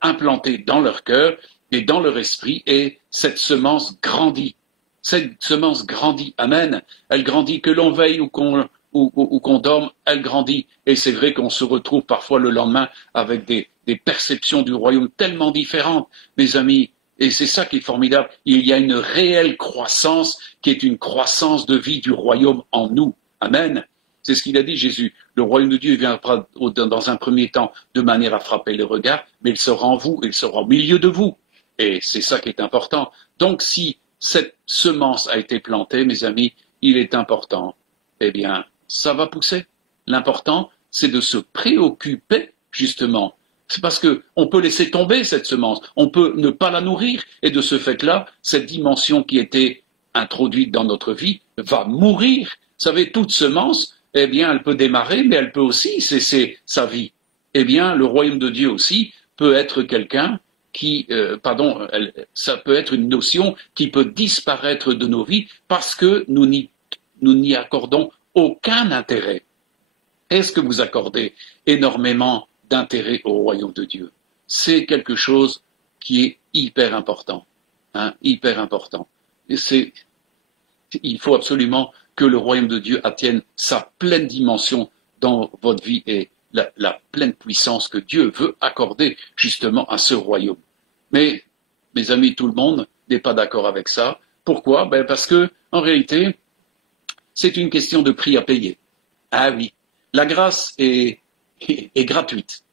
implantée dans leur cœur et dans leur esprit, et cette semence grandit. Cette semence grandit, amen. Elle grandit que l'on veille ou qu'on dorme, elle grandit. Et c'est vrai qu'on se retrouve parfois le lendemain avec des perceptions du royaume tellement différentes, mes amis. Et c'est ça qui est formidable. Il y a une réelle croissance qui est une croissance de vie du royaume en nous. Amen. C'est ce qu'il a dit Jésus. Le royaume de Dieu viendra dans un premier temps de manière à frapper les regards, mais il sera en vous, il sera au milieu de vous. Et c'est ça qui est important. Donc si cette semence a été plantée, mes amis, il est important, eh bien, ça va pousser. L'important, c'est de se préoccuper, justement. C'est parce que on peut laisser tomber cette semence, on peut ne pas la nourrir, et de ce fait-là, cette dimension qui était introduite dans notre vie va mourir. Vous savez, toute semence, eh bien, elle peut démarrer, mais elle peut aussi cesser sa vie. Eh bien, le royaume de Dieu aussi peut être quelqu'un ça peut être une notion qui peut disparaître de nos vies parce que nous n'y accordons aucun intérêt. Est-ce que vous accordez énormément d'intérêt au royaume de Dieu? C'est quelque chose qui est hyper important, hyper important. Et il faut absolument que le royaume de Dieu atteigne sa pleine dimension dans votre vie et la pleine puissance que Dieu veut accorder justement à ce royaume. Mais, mes amis, tout le monde n'est pas d'accord avec ça. Pourquoi? Parce que, en réalité, c'est une question de prix à payer. Ah oui, la grâce est gratuite.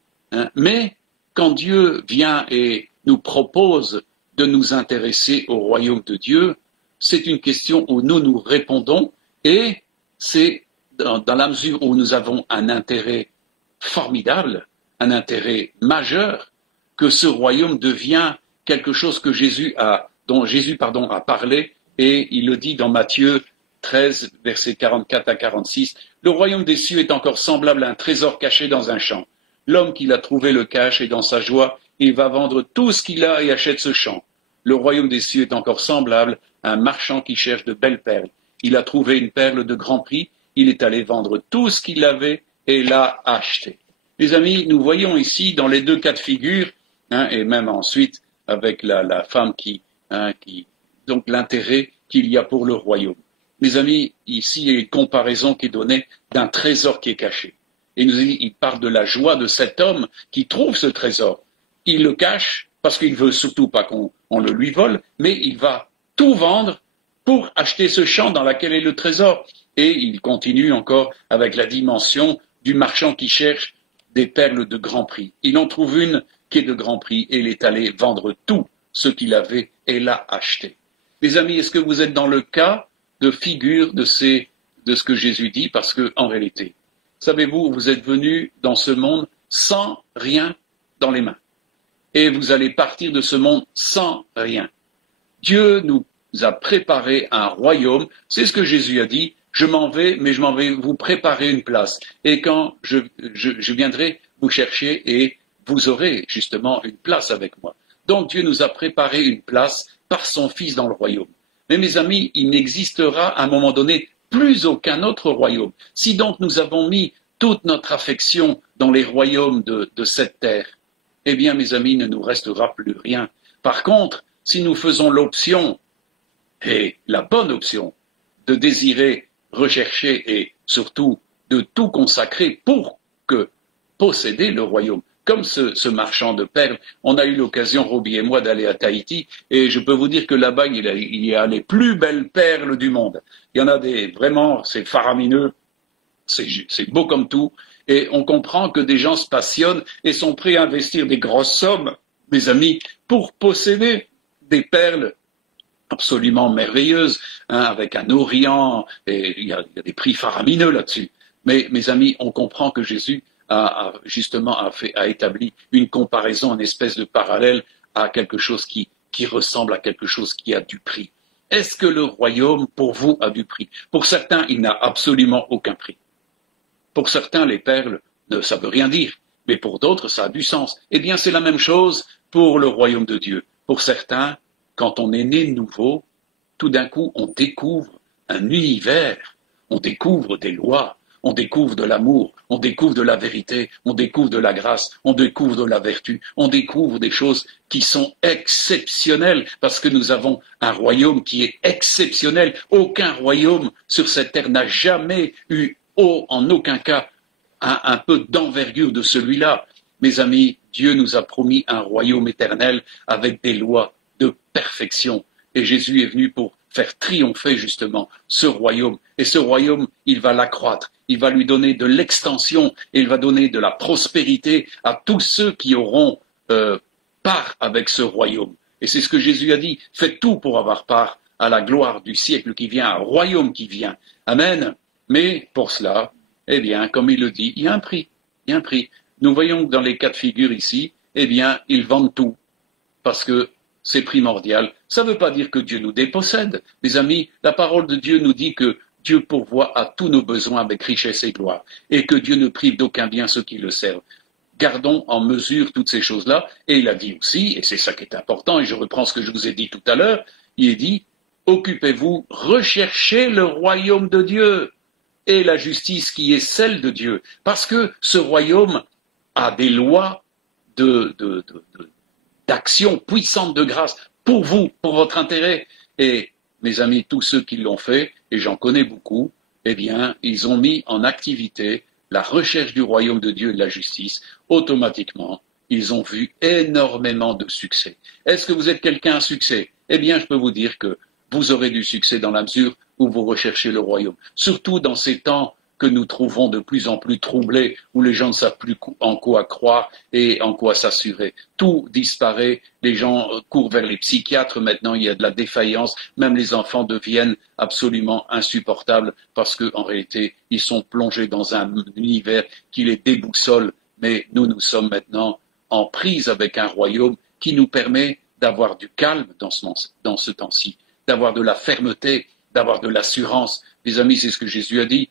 Mais quand Dieu vient et nous propose de nous intéresser au royaume de Dieu, c'est une question où nous répondons et c'est dans la mesure où nous avons un intérêt formidable, un intérêt majeur, que ce royaume devient quelque chose que dont Jésus a parlé, et il le dit dans Matthieu 13, versets 44 à 46. Le royaume des cieux est encore semblable à un trésor caché dans un champ. L'homme qui l'a trouvé le cache, et dans sa joie, il va vendre tout ce qu'il a et achète ce champ. Le royaume des cieux est encore semblable à un marchand qui cherche de belles perles. Il a trouvé une perle de grand prix, il est allé vendre tout ce qu'il avait et l'a acheté. Les amis, nous voyons ici dans les deux cas de figure, et même ensuite avec la femme donc l'intérêt qu'il y a pour le royaume. Mes amis, ici il y a une comparaison qui est donnée d'un trésor qui est caché. Et il parle de la joie de cet homme qui trouve ce trésor. Il le cache parce qu'il veut surtout pas qu'on le lui vole, mais il va tout vendre pour acheter ce champ dans lequel est le trésor. Et il continue encore avec la dimension du marchand qui cherche des perles de grand prix. Il en trouve une qui est de grand prix et il est allé vendre tout ce qu'il avait et l'a acheté. Mes amis, est-ce que vous êtes dans le cas de figure de ce que Jésus dit? Parce que, en réalité, savez-vous, vous êtes venus dans ce monde sans rien dans les mains. Et vous allez partir de ce monde sans rien. Dieu nous a préparé un royaume. C'est ce que Jésus a dit. Je m'en vais, mais je m'en vais vous préparer une place. Et quand je viendrai vous chercher et vous aurez justement une place avec moi. Donc Dieu nous a préparé une place par son Fils dans le royaume. Mais mes amis, il n'existera à un moment donné plus aucun autre royaume. Si donc nous avons mis toute notre affection dans les royaumes de cette terre, eh bien mes amis, il ne nous restera plus rien. Par contre, si nous faisons l'option, et la bonne option, de désirer, rechercher et surtout de tout consacrer pour que posséder le royaume, comme ce marchand de perles, on a eu l'occasion, Roby et moi, d'aller à Tahiti, et je peux vous dire que là-bas, il y a les plus belles perles du monde. Il y en a vraiment, c'est faramineux, c'est beau comme tout, et on comprend que des gens se passionnent et sont prêts à investir des grosses sommes, mes amis, pour posséder des perles absolument merveilleuses, avec un Orient, et il y a des prix faramineux là-dessus. Mais mes amis, on comprend que Jésus a établi une comparaison, une espèce de parallèle à quelque chose qui ressemble à quelque chose qui a du prix. Est-ce que le royaume, pour vous, a du prix? Pour certains, il n'a absolument aucun prix. Pour certains, les perles, ça ne veut rien dire, mais pour d'autres, ça a du sens. Eh bien, c'est la même chose pour le royaume de Dieu. Pour certains, quand on est né de nouveau, tout d'un coup, on découvre un univers, on découvre des lois, on découvre de l'amour, on découvre de la vérité, on découvre de la grâce, on découvre de la vertu, on découvre des choses qui sont exceptionnelles parce que nous avons un royaume qui est exceptionnel. Aucun royaume sur cette terre n'a jamais eu en aucun cas un peu d'envergure de celui-là. Mes amis, Dieu nous a promis un royaume éternel avec des lois de perfection. Et Jésus est venu pour faire triompher justement ce royaume. Et ce royaume, il va l'accroître, il va lui donner de l'extension, et il va donner de la prospérité à tous ceux qui auront part avec ce royaume. Et c'est ce que Jésus a dit, faites tout pour avoir part à la gloire du siècle qui vient, un royaume qui vient. Amen. Mais pour cela, eh bien, comme il le dit, il y a un prix. Il y a un prix. Nous voyons que dans les cas de figure ici, eh bien, ils vendent tout. Parce que c'est primordial. Ça ne veut pas dire que Dieu nous dépossède. Mes amis, la parole de Dieu nous dit que Dieu pourvoit à tous nos besoins avec richesse et gloire. Et que Dieu ne prive d'aucun bien ceux qui le servent. Gardons en mesure toutes ces choses-là. Et il a dit aussi, et c'est ça qui est important, et je reprends ce que je vous ai dit tout à l'heure, il est dit, occupez-vous, recherchez le royaume de Dieu et la justice qui est celle de Dieu. Parce que ce royaume a des lois d'action puissante de grâce pour vous, pour votre intérêt. Et mes amis, tous ceux qui l'ont fait, et j'en connais beaucoup, eh bien, ils ont mis en activité la recherche du royaume de Dieu et de la justice. Automatiquement, ils ont vu énormément de succès. Est-ce que vous êtes quelqu'un à succès? Eh bien, je peux vous dire que vous aurez du succès dans la mesure où vous recherchez le royaume. Surtout dans ces temps que nous trouvons de plus en plus troublés, où les gens ne savent plus en quoi croire et en quoi s'assurer. Tout disparaît, les gens courent vers les psychiatres, maintenant il y a de la défaillance, même les enfants deviennent absolument insupportables parce qu'en réalité, ils sont plongés dans un univers qui les déboussole, mais nous sommes maintenant en prise avec un royaume qui nous permet d'avoir du calme dans ce temps-ci, d'avoir de la fermeté, d'avoir de l'assurance. Les amis, c'est ce que Jésus a dit.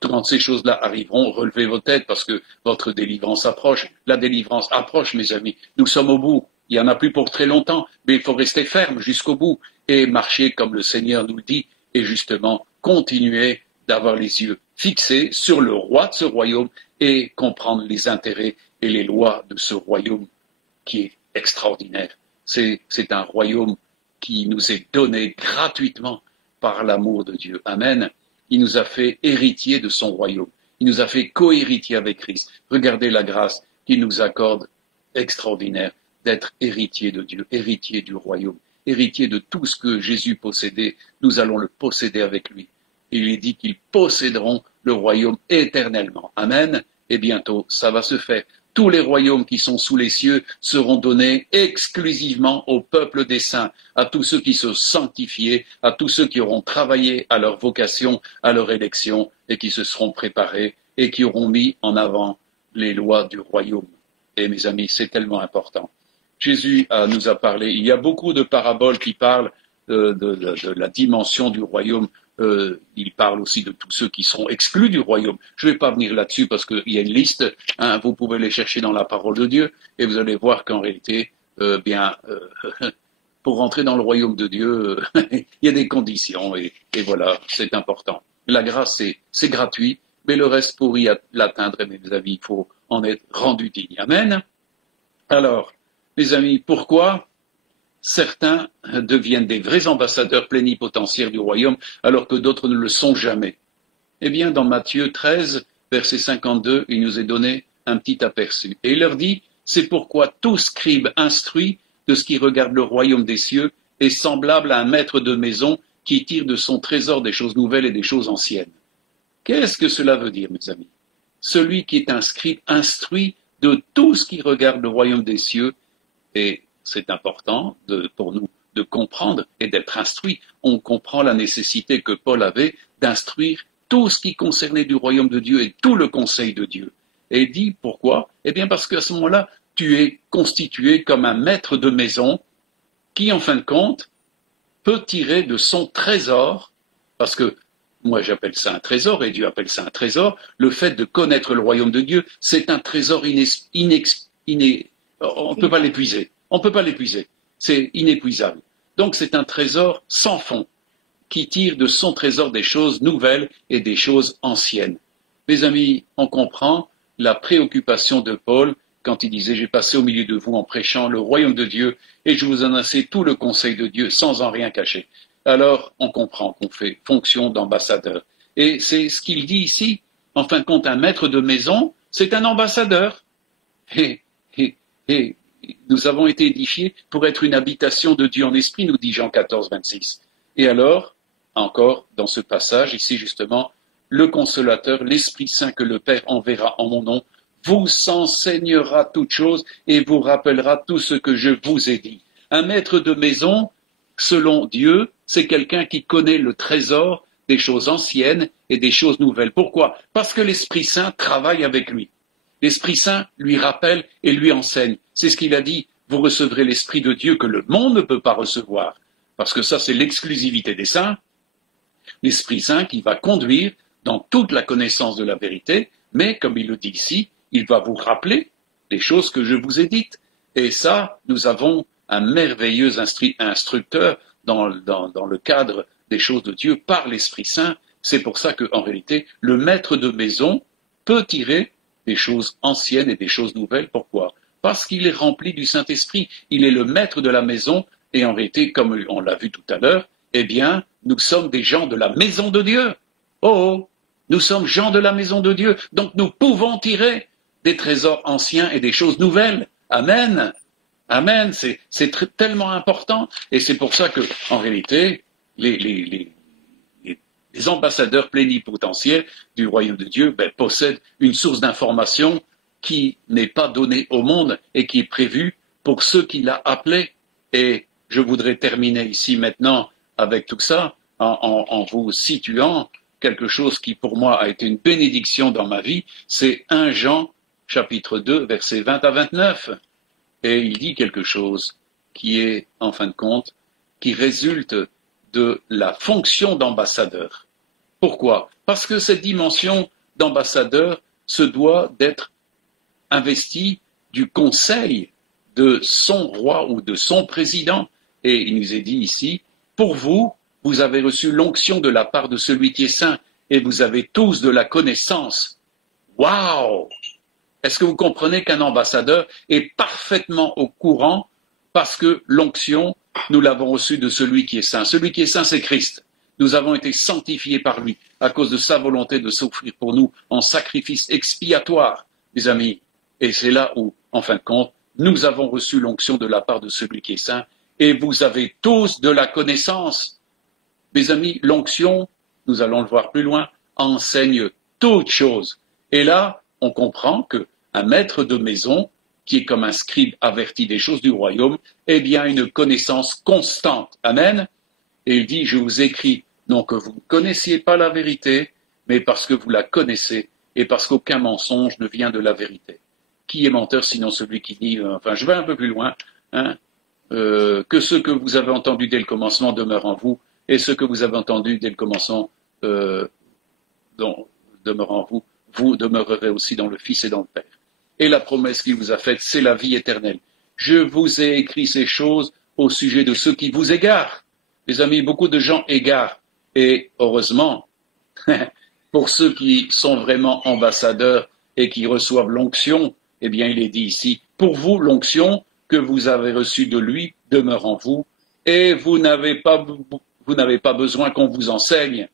Quand ces choses-là arriveront, relevez vos têtes parce que votre délivrance approche. La délivrance approche, mes amis. Nous sommes au bout. Il n'y en a plus pour très longtemps, mais il faut rester ferme jusqu'au bout et marcher comme le Seigneur nous le dit et justement continuer d'avoir les yeux fixés sur le roi de ce royaume et comprendre les intérêts et les lois de ce royaume qui est extraordinaire. C'est un royaume qui nous est donné gratuitement par l'amour de Dieu. Amen. Il nous a fait héritiers de son royaume. Il nous a fait co-héritiers avec Christ. Regardez la grâce qu'il nous accorde extraordinaire d'être héritiers de Dieu, héritiers du royaume, héritiers de tout ce que Jésus possédait. Nous allons le posséder avec lui. Il est dit qu'ils posséderont le royaume éternellement. Amen. Et bientôt, ça va se faire. Tous les royaumes qui sont sous les cieux seront donnés exclusivement au peuple des saints, à tous ceux qui se sanctifiés, à tous ceux qui auront travaillé à leur vocation, à leur élection, et qui se seront préparés et qui auront mis en avant les lois du royaume. Et mes amis, c'est tellement important. Jésus nous a parlé, il y a beaucoup de paraboles qui parlent de la dimension du royaume. Il parle aussi de tous ceux qui seront exclus du royaume. Je ne vais pas venir là-dessus parce qu'il y a une liste, vous pouvez les chercher dans la parole de Dieu et vous allez voir qu'en réalité, pour rentrer dans le royaume de Dieu, il y a des conditions et voilà, c'est important. La grâce, c'est gratuit, mais le reste pour y l'atteindre, mes amis, il faut en être rendu digne. Amen. Alors, mes amis, pourquoi certains deviennent des vrais ambassadeurs plénipotentiaires du royaume, alors que d'autres ne le sont jamais? Eh bien, dans Matthieu 13, verset 52, il nous est donné un petit aperçu. Et il leur dit, c'est pourquoi tout scribe instruit de ce qui regarde le royaume des cieux est semblable à un maître de maison qui tire de son trésor des choses nouvelles et des choses anciennes. Qu'est-ce que cela veut dire, mes amis? Celui qui est un scribe instruit de tout ce qui regarde le royaume des cieux, et c'est important pour nous de comprendre et d'être instruits. On comprend la nécessité que Paul avait d'instruire tout ce qui concernait du royaume de Dieu et tout le conseil de Dieu. Et il dit pourquoi? Eh bien parce qu'à ce moment-là, tu es constitué comme un maître de maison qui, en fin de compte, peut tirer de son trésor, parce que moi j'appelle ça un trésor et Dieu appelle ça un trésor, le fait de connaître le royaume de Dieu, c'est un trésor on ne peut pas l'épuiser. On ne peut pas l'épuiser. C'est inépuisable. Donc c'est un trésor sans fond qui tire de son trésor des choses nouvelles et des choses anciennes. Mes amis, on comprend la préoccupation de Paul quand il disait « J'ai passé au milieu de vous en prêchant le royaume de Dieu et je vous annonçais tout le conseil de Dieu sans en rien cacher. » Alors on comprend qu'on fait fonction d'ambassadeur. Et c'est ce qu'il dit ici. En fin de compte, un maître de maison, c'est un ambassadeur. Et nous avons été édifiés pour être une habitation de Dieu en esprit, nous dit Jean 14, 26. Et alors, encore dans ce passage, ici justement, le consolateur, l'Esprit Saint que le Père enverra en mon nom, vous enseignera toutes choses et vous rappellera tout ce que je vous ai dit. Un maître de maison, selon Dieu, c'est quelqu'un qui connaît le trésor des choses anciennes et des choses nouvelles. Pourquoi? Parce que l'Esprit Saint travaille avec lui. L'Esprit Saint lui rappelle et lui enseigne. C'est ce qu'il a dit. Vous recevrez l'Esprit de Dieu que le monde ne peut pas recevoir. Parce que ça, c'est l'exclusivité des saints. L'Esprit Saint qui va conduire dans toute la connaissance de la vérité, mais comme il le dit ici, il va vous rappeler les choses que je vous ai dites. Et ça, nous avons un merveilleux instructeur dans le cadre des choses de Dieu par l'Esprit Saint. C'est pour ça qu'en réalité, le maître de maison peut tirer des choses anciennes et des choses nouvelles. Pourquoi? Parce qu'il est rempli du Saint-Esprit. Il est le maître de la maison et en réalité, comme on l'a vu tout à l'heure, eh bien, nous sommes des gens de la maison de Dieu. Oh, nous sommes gens de la maison de Dieu. Donc nous pouvons tirer des trésors anciens et des choses nouvelles. Amen. Amen. Tellement important. Et c'est pour ça que, en réalité, les Les ambassadeurs plénipotentiaires du royaume de Dieu possèdent une source d'information qui n'est pas donnée au monde et qui est prévue pour ceux qu'il a appelés. Et je voudrais terminer ici maintenant avec tout ça en vous situant quelque chose qui pour moi a été une bénédiction dans ma vie, c'est 1 Jean chapitre 2 versets 20 à 29. Et il dit quelque chose qui est, en fin de compte, qui résulte de la fonction d'ambassadeur. Pourquoi? Parce que cette dimension d'ambassadeur se doit d'être investie du conseil de son roi ou de son président. Et il nous est dit ici, pour vous, vous avez reçu l'onction de la part de celui qui est saint, et vous avez tous de la connaissance. Waouh! Est-ce que vous comprenez qu'un ambassadeur est parfaitement au courant parce que l'onction, nous l'avons reçue de celui qui est saint. Celui qui est saint, c'est Christ. Nous avons été sanctifiés par lui à cause de sa volonté de s'offrir pour nous en sacrifice expiatoire, mes amis. Et c'est là où, en fin de compte, nous avons reçu l'onction de la part de celui qui est saint et vous avez tous de la connaissance. Mes amis, l'onction, nous allons le voir plus loin, enseigne toutes choses. Et là, on comprend qu'un maître de maison, qui est comme un scribe averti des choses du royaume, eh bien une connaissance constante. Amen. Et il dit, je vous écris, non que vous ne connaissiez pas la vérité, mais parce que vous la connaissez, et parce qu'aucun mensonge ne vient de la vérité. Qui est menteur sinon celui qui dit, enfin je vais un peu plus loin, que ce que vous avez entendu dès le commencement demeure en vous, et ce que vous avez entendu dès le commencement demeure en vous, vous demeurerez aussi dans le Fils et dans le Père. Et la promesse qu'il vous a faite, c'est la vie éternelle. Je vous ai écrit ces choses au sujet de ceux qui vous égarent. Les amis, beaucoup de gens égarent. Et heureusement, pour ceux qui sont vraiment ambassadeurs et qui reçoivent l'onction, eh bien, il est dit ici, pour vous, l'onction que vous avez reçue de lui demeure en vous, et vous n'avez pas besoin qu'on vous enseigne.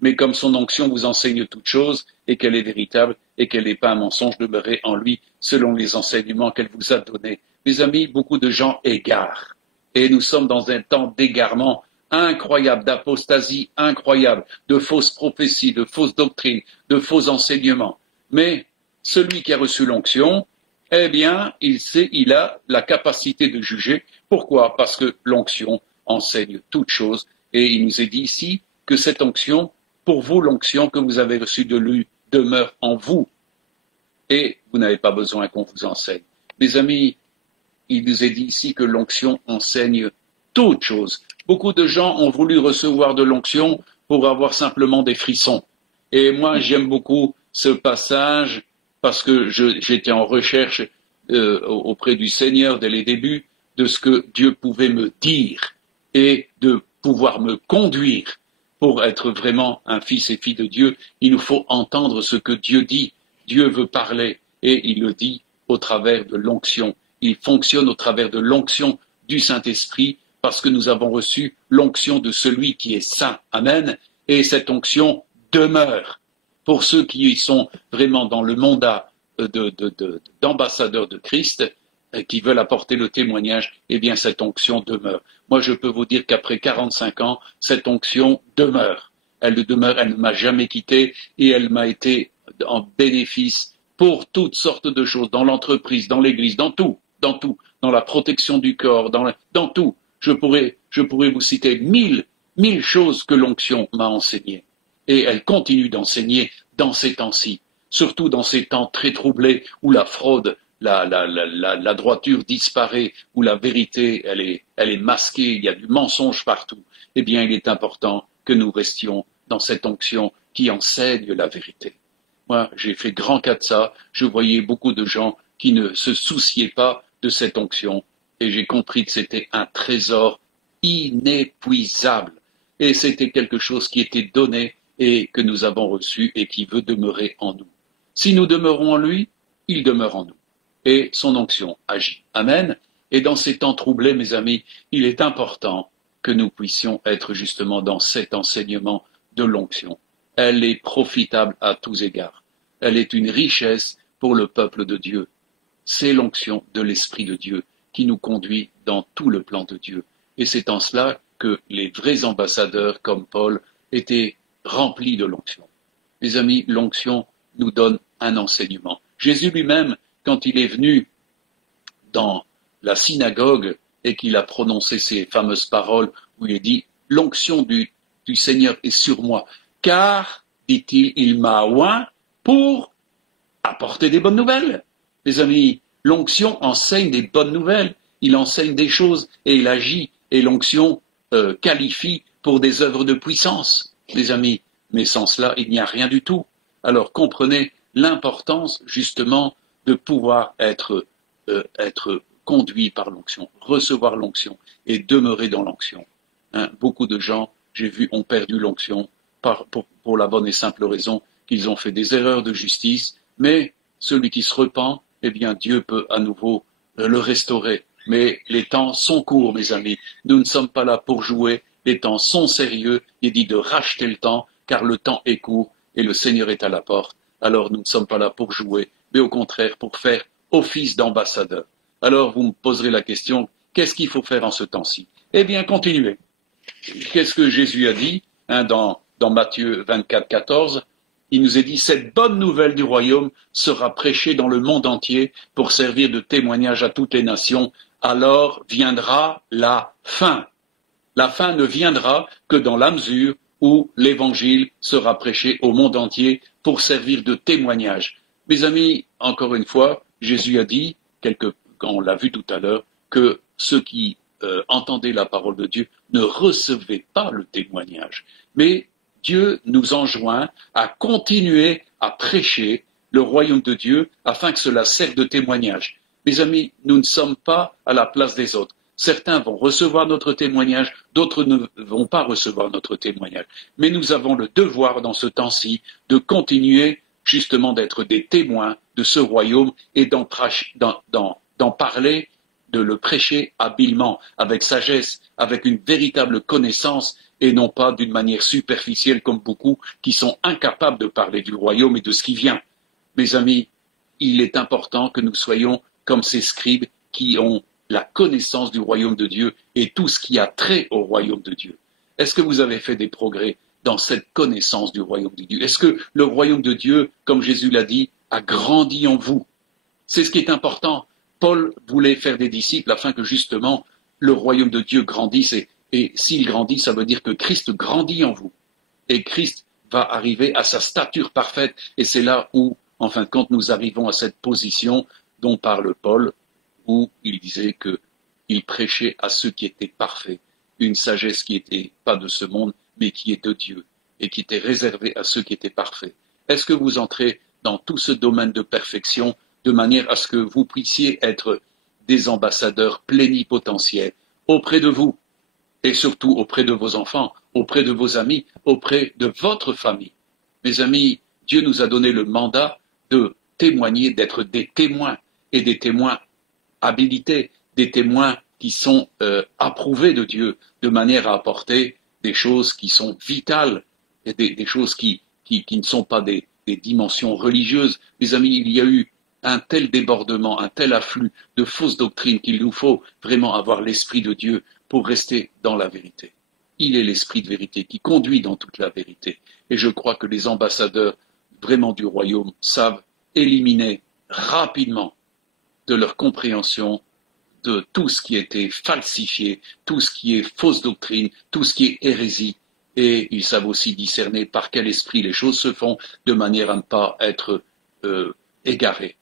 Mais comme son onction vous enseigne toutes choses, et qu'elle est véritable, et qu'elle n'est pas un mensonge, demeurez en lui, selon les enseignements qu'elle vous a donnés. Mes amis, beaucoup de gens égarent. Et nous sommes dans un temps d'égarement incroyable, d'apostasie incroyable, de fausses prophéties, de fausses doctrines, de faux enseignements. Mais celui qui a reçu l'onction, eh bien, il a la capacité de juger. Pourquoi? Parce que l'onction enseigne toutes choses. Et il nous est dit ici que cette onction, pour vous, l'onction que vous avez reçue de lui demeure en vous. Et vous n'avez pas besoin qu'on vous enseigne. Mes amis, il nous est dit ici que l'onction enseigne toutes choses. Beaucoup de gens ont voulu recevoir de l'onction pour avoir simplement des frissons. Et moi, j'aime beaucoup ce passage parce que j'étais en recherche auprès du Seigneur dès les débuts de ce que Dieu pouvait me dire et de pouvoir me conduire. Pour être vraiment un fils et fille de Dieu, il nous faut entendre ce que Dieu dit. Dieu veut parler et il le dit au travers de l'onction. Il fonctionne au travers de l'onction du Saint-Esprit parce que nous avons reçu l'onction de celui qui est saint. Amen. Et cette onction demeure. Pour ceux qui sont vraiment dans le mandat d'ambassadeurs de Christ, qui veulent apporter le témoignage, eh bien cette onction demeure. Moi, je peux vous dire qu'après 45 ans, cette onction demeure. Elle demeure, elle ne m'a jamais quitté et elle m'a été en bénéfice pour toutes sortes de choses, dans l'entreprise, dans l'église, dans tout, dans la protection du corps, dans tout. Je pourrais vous citer mille choses que l'onction m'a enseignées. Et elle continue d'enseigner dans ces temps-ci, surtout dans ces temps très troublés où la fraude, la droiture disparaît, où la vérité, elle est masquée, il y a du mensonge partout. Eh bien, il est important que nous restions dans cette onction qui enseigne la vérité. Moi, j'ai fait grand cas de ça. Je voyais beaucoup de gens qui ne se souciaient pas de cette onction. Et j'ai compris que c'était un trésor inépuisable. Et c'était quelque chose qui était donné et que nous avons reçu et qui veut demeurer en nous. Si nous demeurons en lui, il demeure en nous. Et son onction agit. Amen. Et dans ces temps troublés, mes amis, il est important que nous puissions être justement dans cet enseignement de l'onction. Elle est profitable à tous égards. Elle est une richesse pour le peuple de Dieu. C'est l'onction de l'Esprit de Dieu qui nous conduit dans tout le plan de Dieu. Et c'est en cela que les vrais ambassadeurs comme Paul étaient remplis de l'onction. Mes amis, l'onction nous donne un enseignement. Jésus lui-même, quand il est venu dans la synagogue et qu'il a prononcé ces fameuses paroles où il dit « L'onction du Seigneur est sur moi, car, dit-il, il m'a oint pour apporter des bonnes nouvelles. » Mes amis, l'onction enseigne des bonnes nouvelles, il enseigne des choses et il agit, et l'onction qualifie pour des œuvres de puissance. Mes amis, mais sans cela, il n'y a rien du tout. Alors comprenez l'importance justement de pouvoir être conduit par l'onction, recevoir l'onction et demeurer dans l'onction. Beaucoup de gens, j'ai vu, ont perdu l'onction pour la bonne et simple raison qu'ils ont fait des erreurs de justice, mais celui qui se repent, eh bien Dieu peut à nouveau le restaurer. Mais les temps sont courts, mes amis. Nous ne sommes pas là pour jouer, les temps sont sérieux. Il dit de racheter le temps, car le temps est court et le Seigneur est à la porte. Alors nous ne sommes pas là pour jouer, mais au contraire pour faire office d'ambassadeur. Alors vous me poserez la question, qu'est-ce qu'il faut faire en ce temps-ci? Eh bien, continuez. Qu'est-ce que Jésus a dit dans Matthieu 24, 14? Il nous est dit, cette bonne nouvelle du royaume sera prêchée dans le monde entier pour servir de témoignage à toutes les nations. Alors viendra la fin. La fin ne viendra que dans la mesure où l'évangile sera prêché au monde entier pour servir de témoignage. Mes amis, encore une fois, Jésus a dit, on l'a vu tout à l'heure, que ceux qui entendaient la parole de Dieu ne recevaient pas le témoignage. Mais Dieu nous enjoint à continuer à prêcher le royaume de Dieu afin que cela serve de témoignage. Mes amis, nous ne sommes pas à la place des autres. Certains vont recevoir notre témoignage, d'autres ne vont pas recevoir notre témoignage. Mais nous avons le devoir dans ce temps-ci de continuer justement d'être des témoins de ce royaume et d'en parler, de le prêcher habilement, avec sagesse, avec une véritable connaissance et non pas d'une manière superficielle comme beaucoup qui sont incapables de parler du royaume et de ce qui vient. Mes amis, il est important que nous soyons comme ces scribes qui ont la connaissance du royaume de Dieu et tout ce qui a trait au royaume de Dieu. Est-ce que vous avez fait des progrès dans cette connaissance du royaume de Dieu? Est-ce que le royaume de Dieu, comme Jésus l'a dit, a grandi en vous? C'est ce qui est important. Paul voulait faire des disciples afin que justement le royaume de Dieu grandisse et s'il grandit, ça veut dire que Christ grandit en vous. Et Christ va arriver à sa stature parfaite et c'est là où, en fin de compte, nous arrivons à cette position dont parle Paul, où il disait qu'il prêchait à ceux qui étaient parfaits, une sagesse qui n'était pas de ce monde, mais qui est de Dieu, et qui était réservée à ceux qui étaient parfaits. Est-ce que vous entrez dans tout ce domaine de perfection, de manière à ce que vous puissiez être des ambassadeurs plénipotentiaires auprès de vous, et surtout auprès de vos enfants, auprès de vos amis, auprès de votre famille? Mes amis, Dieu nous a donné le mandat de témoigner, d'être des témoins, et des témoins habilités, des témoins qui sont approuvés de Dieu, de manière à apporter des choses qui sont vitales, et des choses qui ne sont pas des dimensions religieuses. Mes amis, il y a eu un tel débordement, un tel afflux de fausses doctrines qu'il nous faut vraiment avoir l'Esprit de Dieu pour rester dans la vérité. Il est l'Esprit de vérité qui conduit dans toute la vérité. Et je crois que les ambassadeurs vraiment du royaume savent éliminer rapidement de leur compréhension de tout ce qui était falsifié, tout ce qui est fausse doctrine, tout ce qui est hérésie. Et ils savent aussi discerner par quel esprit les choses se font, de manière à ne pas être égarés.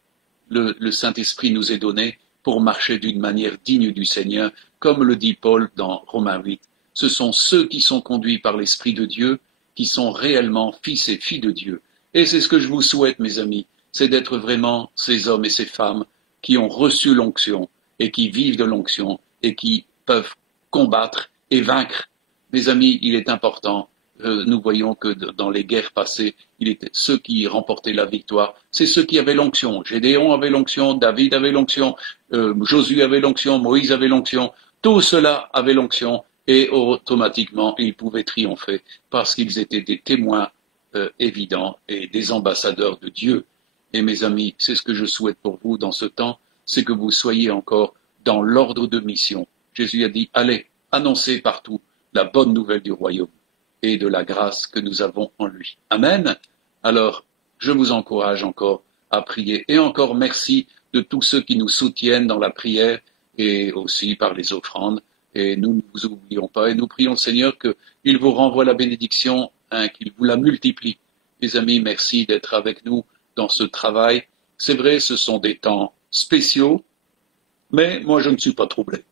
Le Saint-Esprit nous est donné pour marcher d'une manière digne du Seigneur, comme le dit Paul dans Romains 8. Ce sont ceux qui sont conduits par l'Esprit de Dieu qui sont réellement fils et filles de Dieu. Et c'est ce que je vous souhaite, mes amis, c'est d'être vraiment ces hommes et ces femmes qui ont reçu l'onction et qui vivent de l'onction et qui peuvent combattre et vaincre. Mes amis, il est important, nous voyons que dans les guerres passées, il était ceux qui remportaient la victoire, c'est ceux qui avaient l'onction. Gédéon avait l'onction, David avait l'onction, Josué avait l'onction, Moïse avait l'onction, tout cela avait l'onction et automatiquement ils pouvaient triompher parce qu'ils étaient des témoins évidents et des ambassadeurs de Dieu. Et mes amis, c'est ce que je souhaite pour vous dans ce temps, c'est que vous soyez encore dans l'ordre de mission. Jésus a dit, allez, annoncez partout la bonne nouvelle du royaume. et de la grâce que nous avons en lui. Amen. Alors, je vous encourage encore à prier. Et encore merci de tous ceux qui nous soutiennent dans la prière et aussi par les offrandes. Et nous ne vous oublions pas. Et nous prions le Seigneur qu'il vous renvoie la bénédiction, qu'il vous la multiplie. Les amis, merci d'être avec nous dans ce travail. C'est vrai, ce sont des temps spéciaux, mais moi je ne suis pas troublé.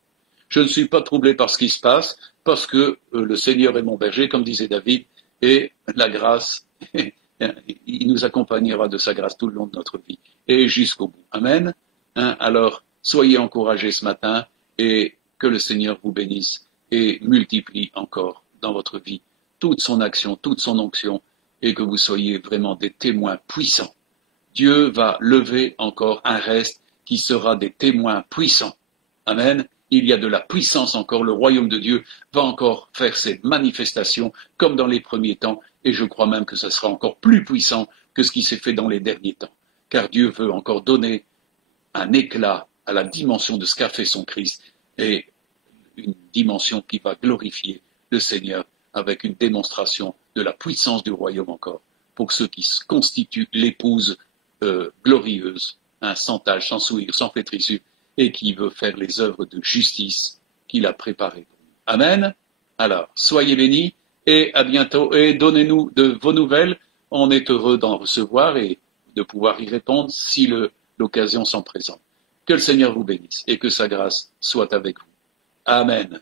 Je ne suis pas troublé par ce qui se passe, parce que le Seigneur est mon berger, comme disait David, et la grâce, il nous accompagnera de sa grâce tout le long de notre vie, et jusqu'au bout. Amen. Alors, soyez encouragés ce matin, et que le Seigneur vous bénisse, et multiplie encore dans votre vie toute son action, toute son onction, et que vous soyez vraiment des témoins puissants. Dieu va lever encore un reste qui sera des témoins puissants. Amen. Il y a de la puissance encore, le royaume de Dieu va encore faire ses manifestations comme dans les premiers temps, et je crois même que ce sera encore plus puissant que ce qui s'est fait dans les derniers temps, car Dieu veut encore donner un éclat à la dimension de ce qu'a fait son Christ, et une dimension qui va glorifier le Seigneur avec une démonstration de la puissance du royaume encore, pour ceux qui constituent l'épouse glorieuse, sans tache, sans souillure, sans flétrissure, et qui veut faire les œuvres de justice qu'il a préparées. Amen. Alors, soyez bénis et à bientôt. Et donnez-nous de vos nouvelles. On est heureux d'en recevoir et de pouvoir y répondre si l'occasion s'en présente. Que le Seigneur vous bénisse et que sa grâce soit avec vous. Amen.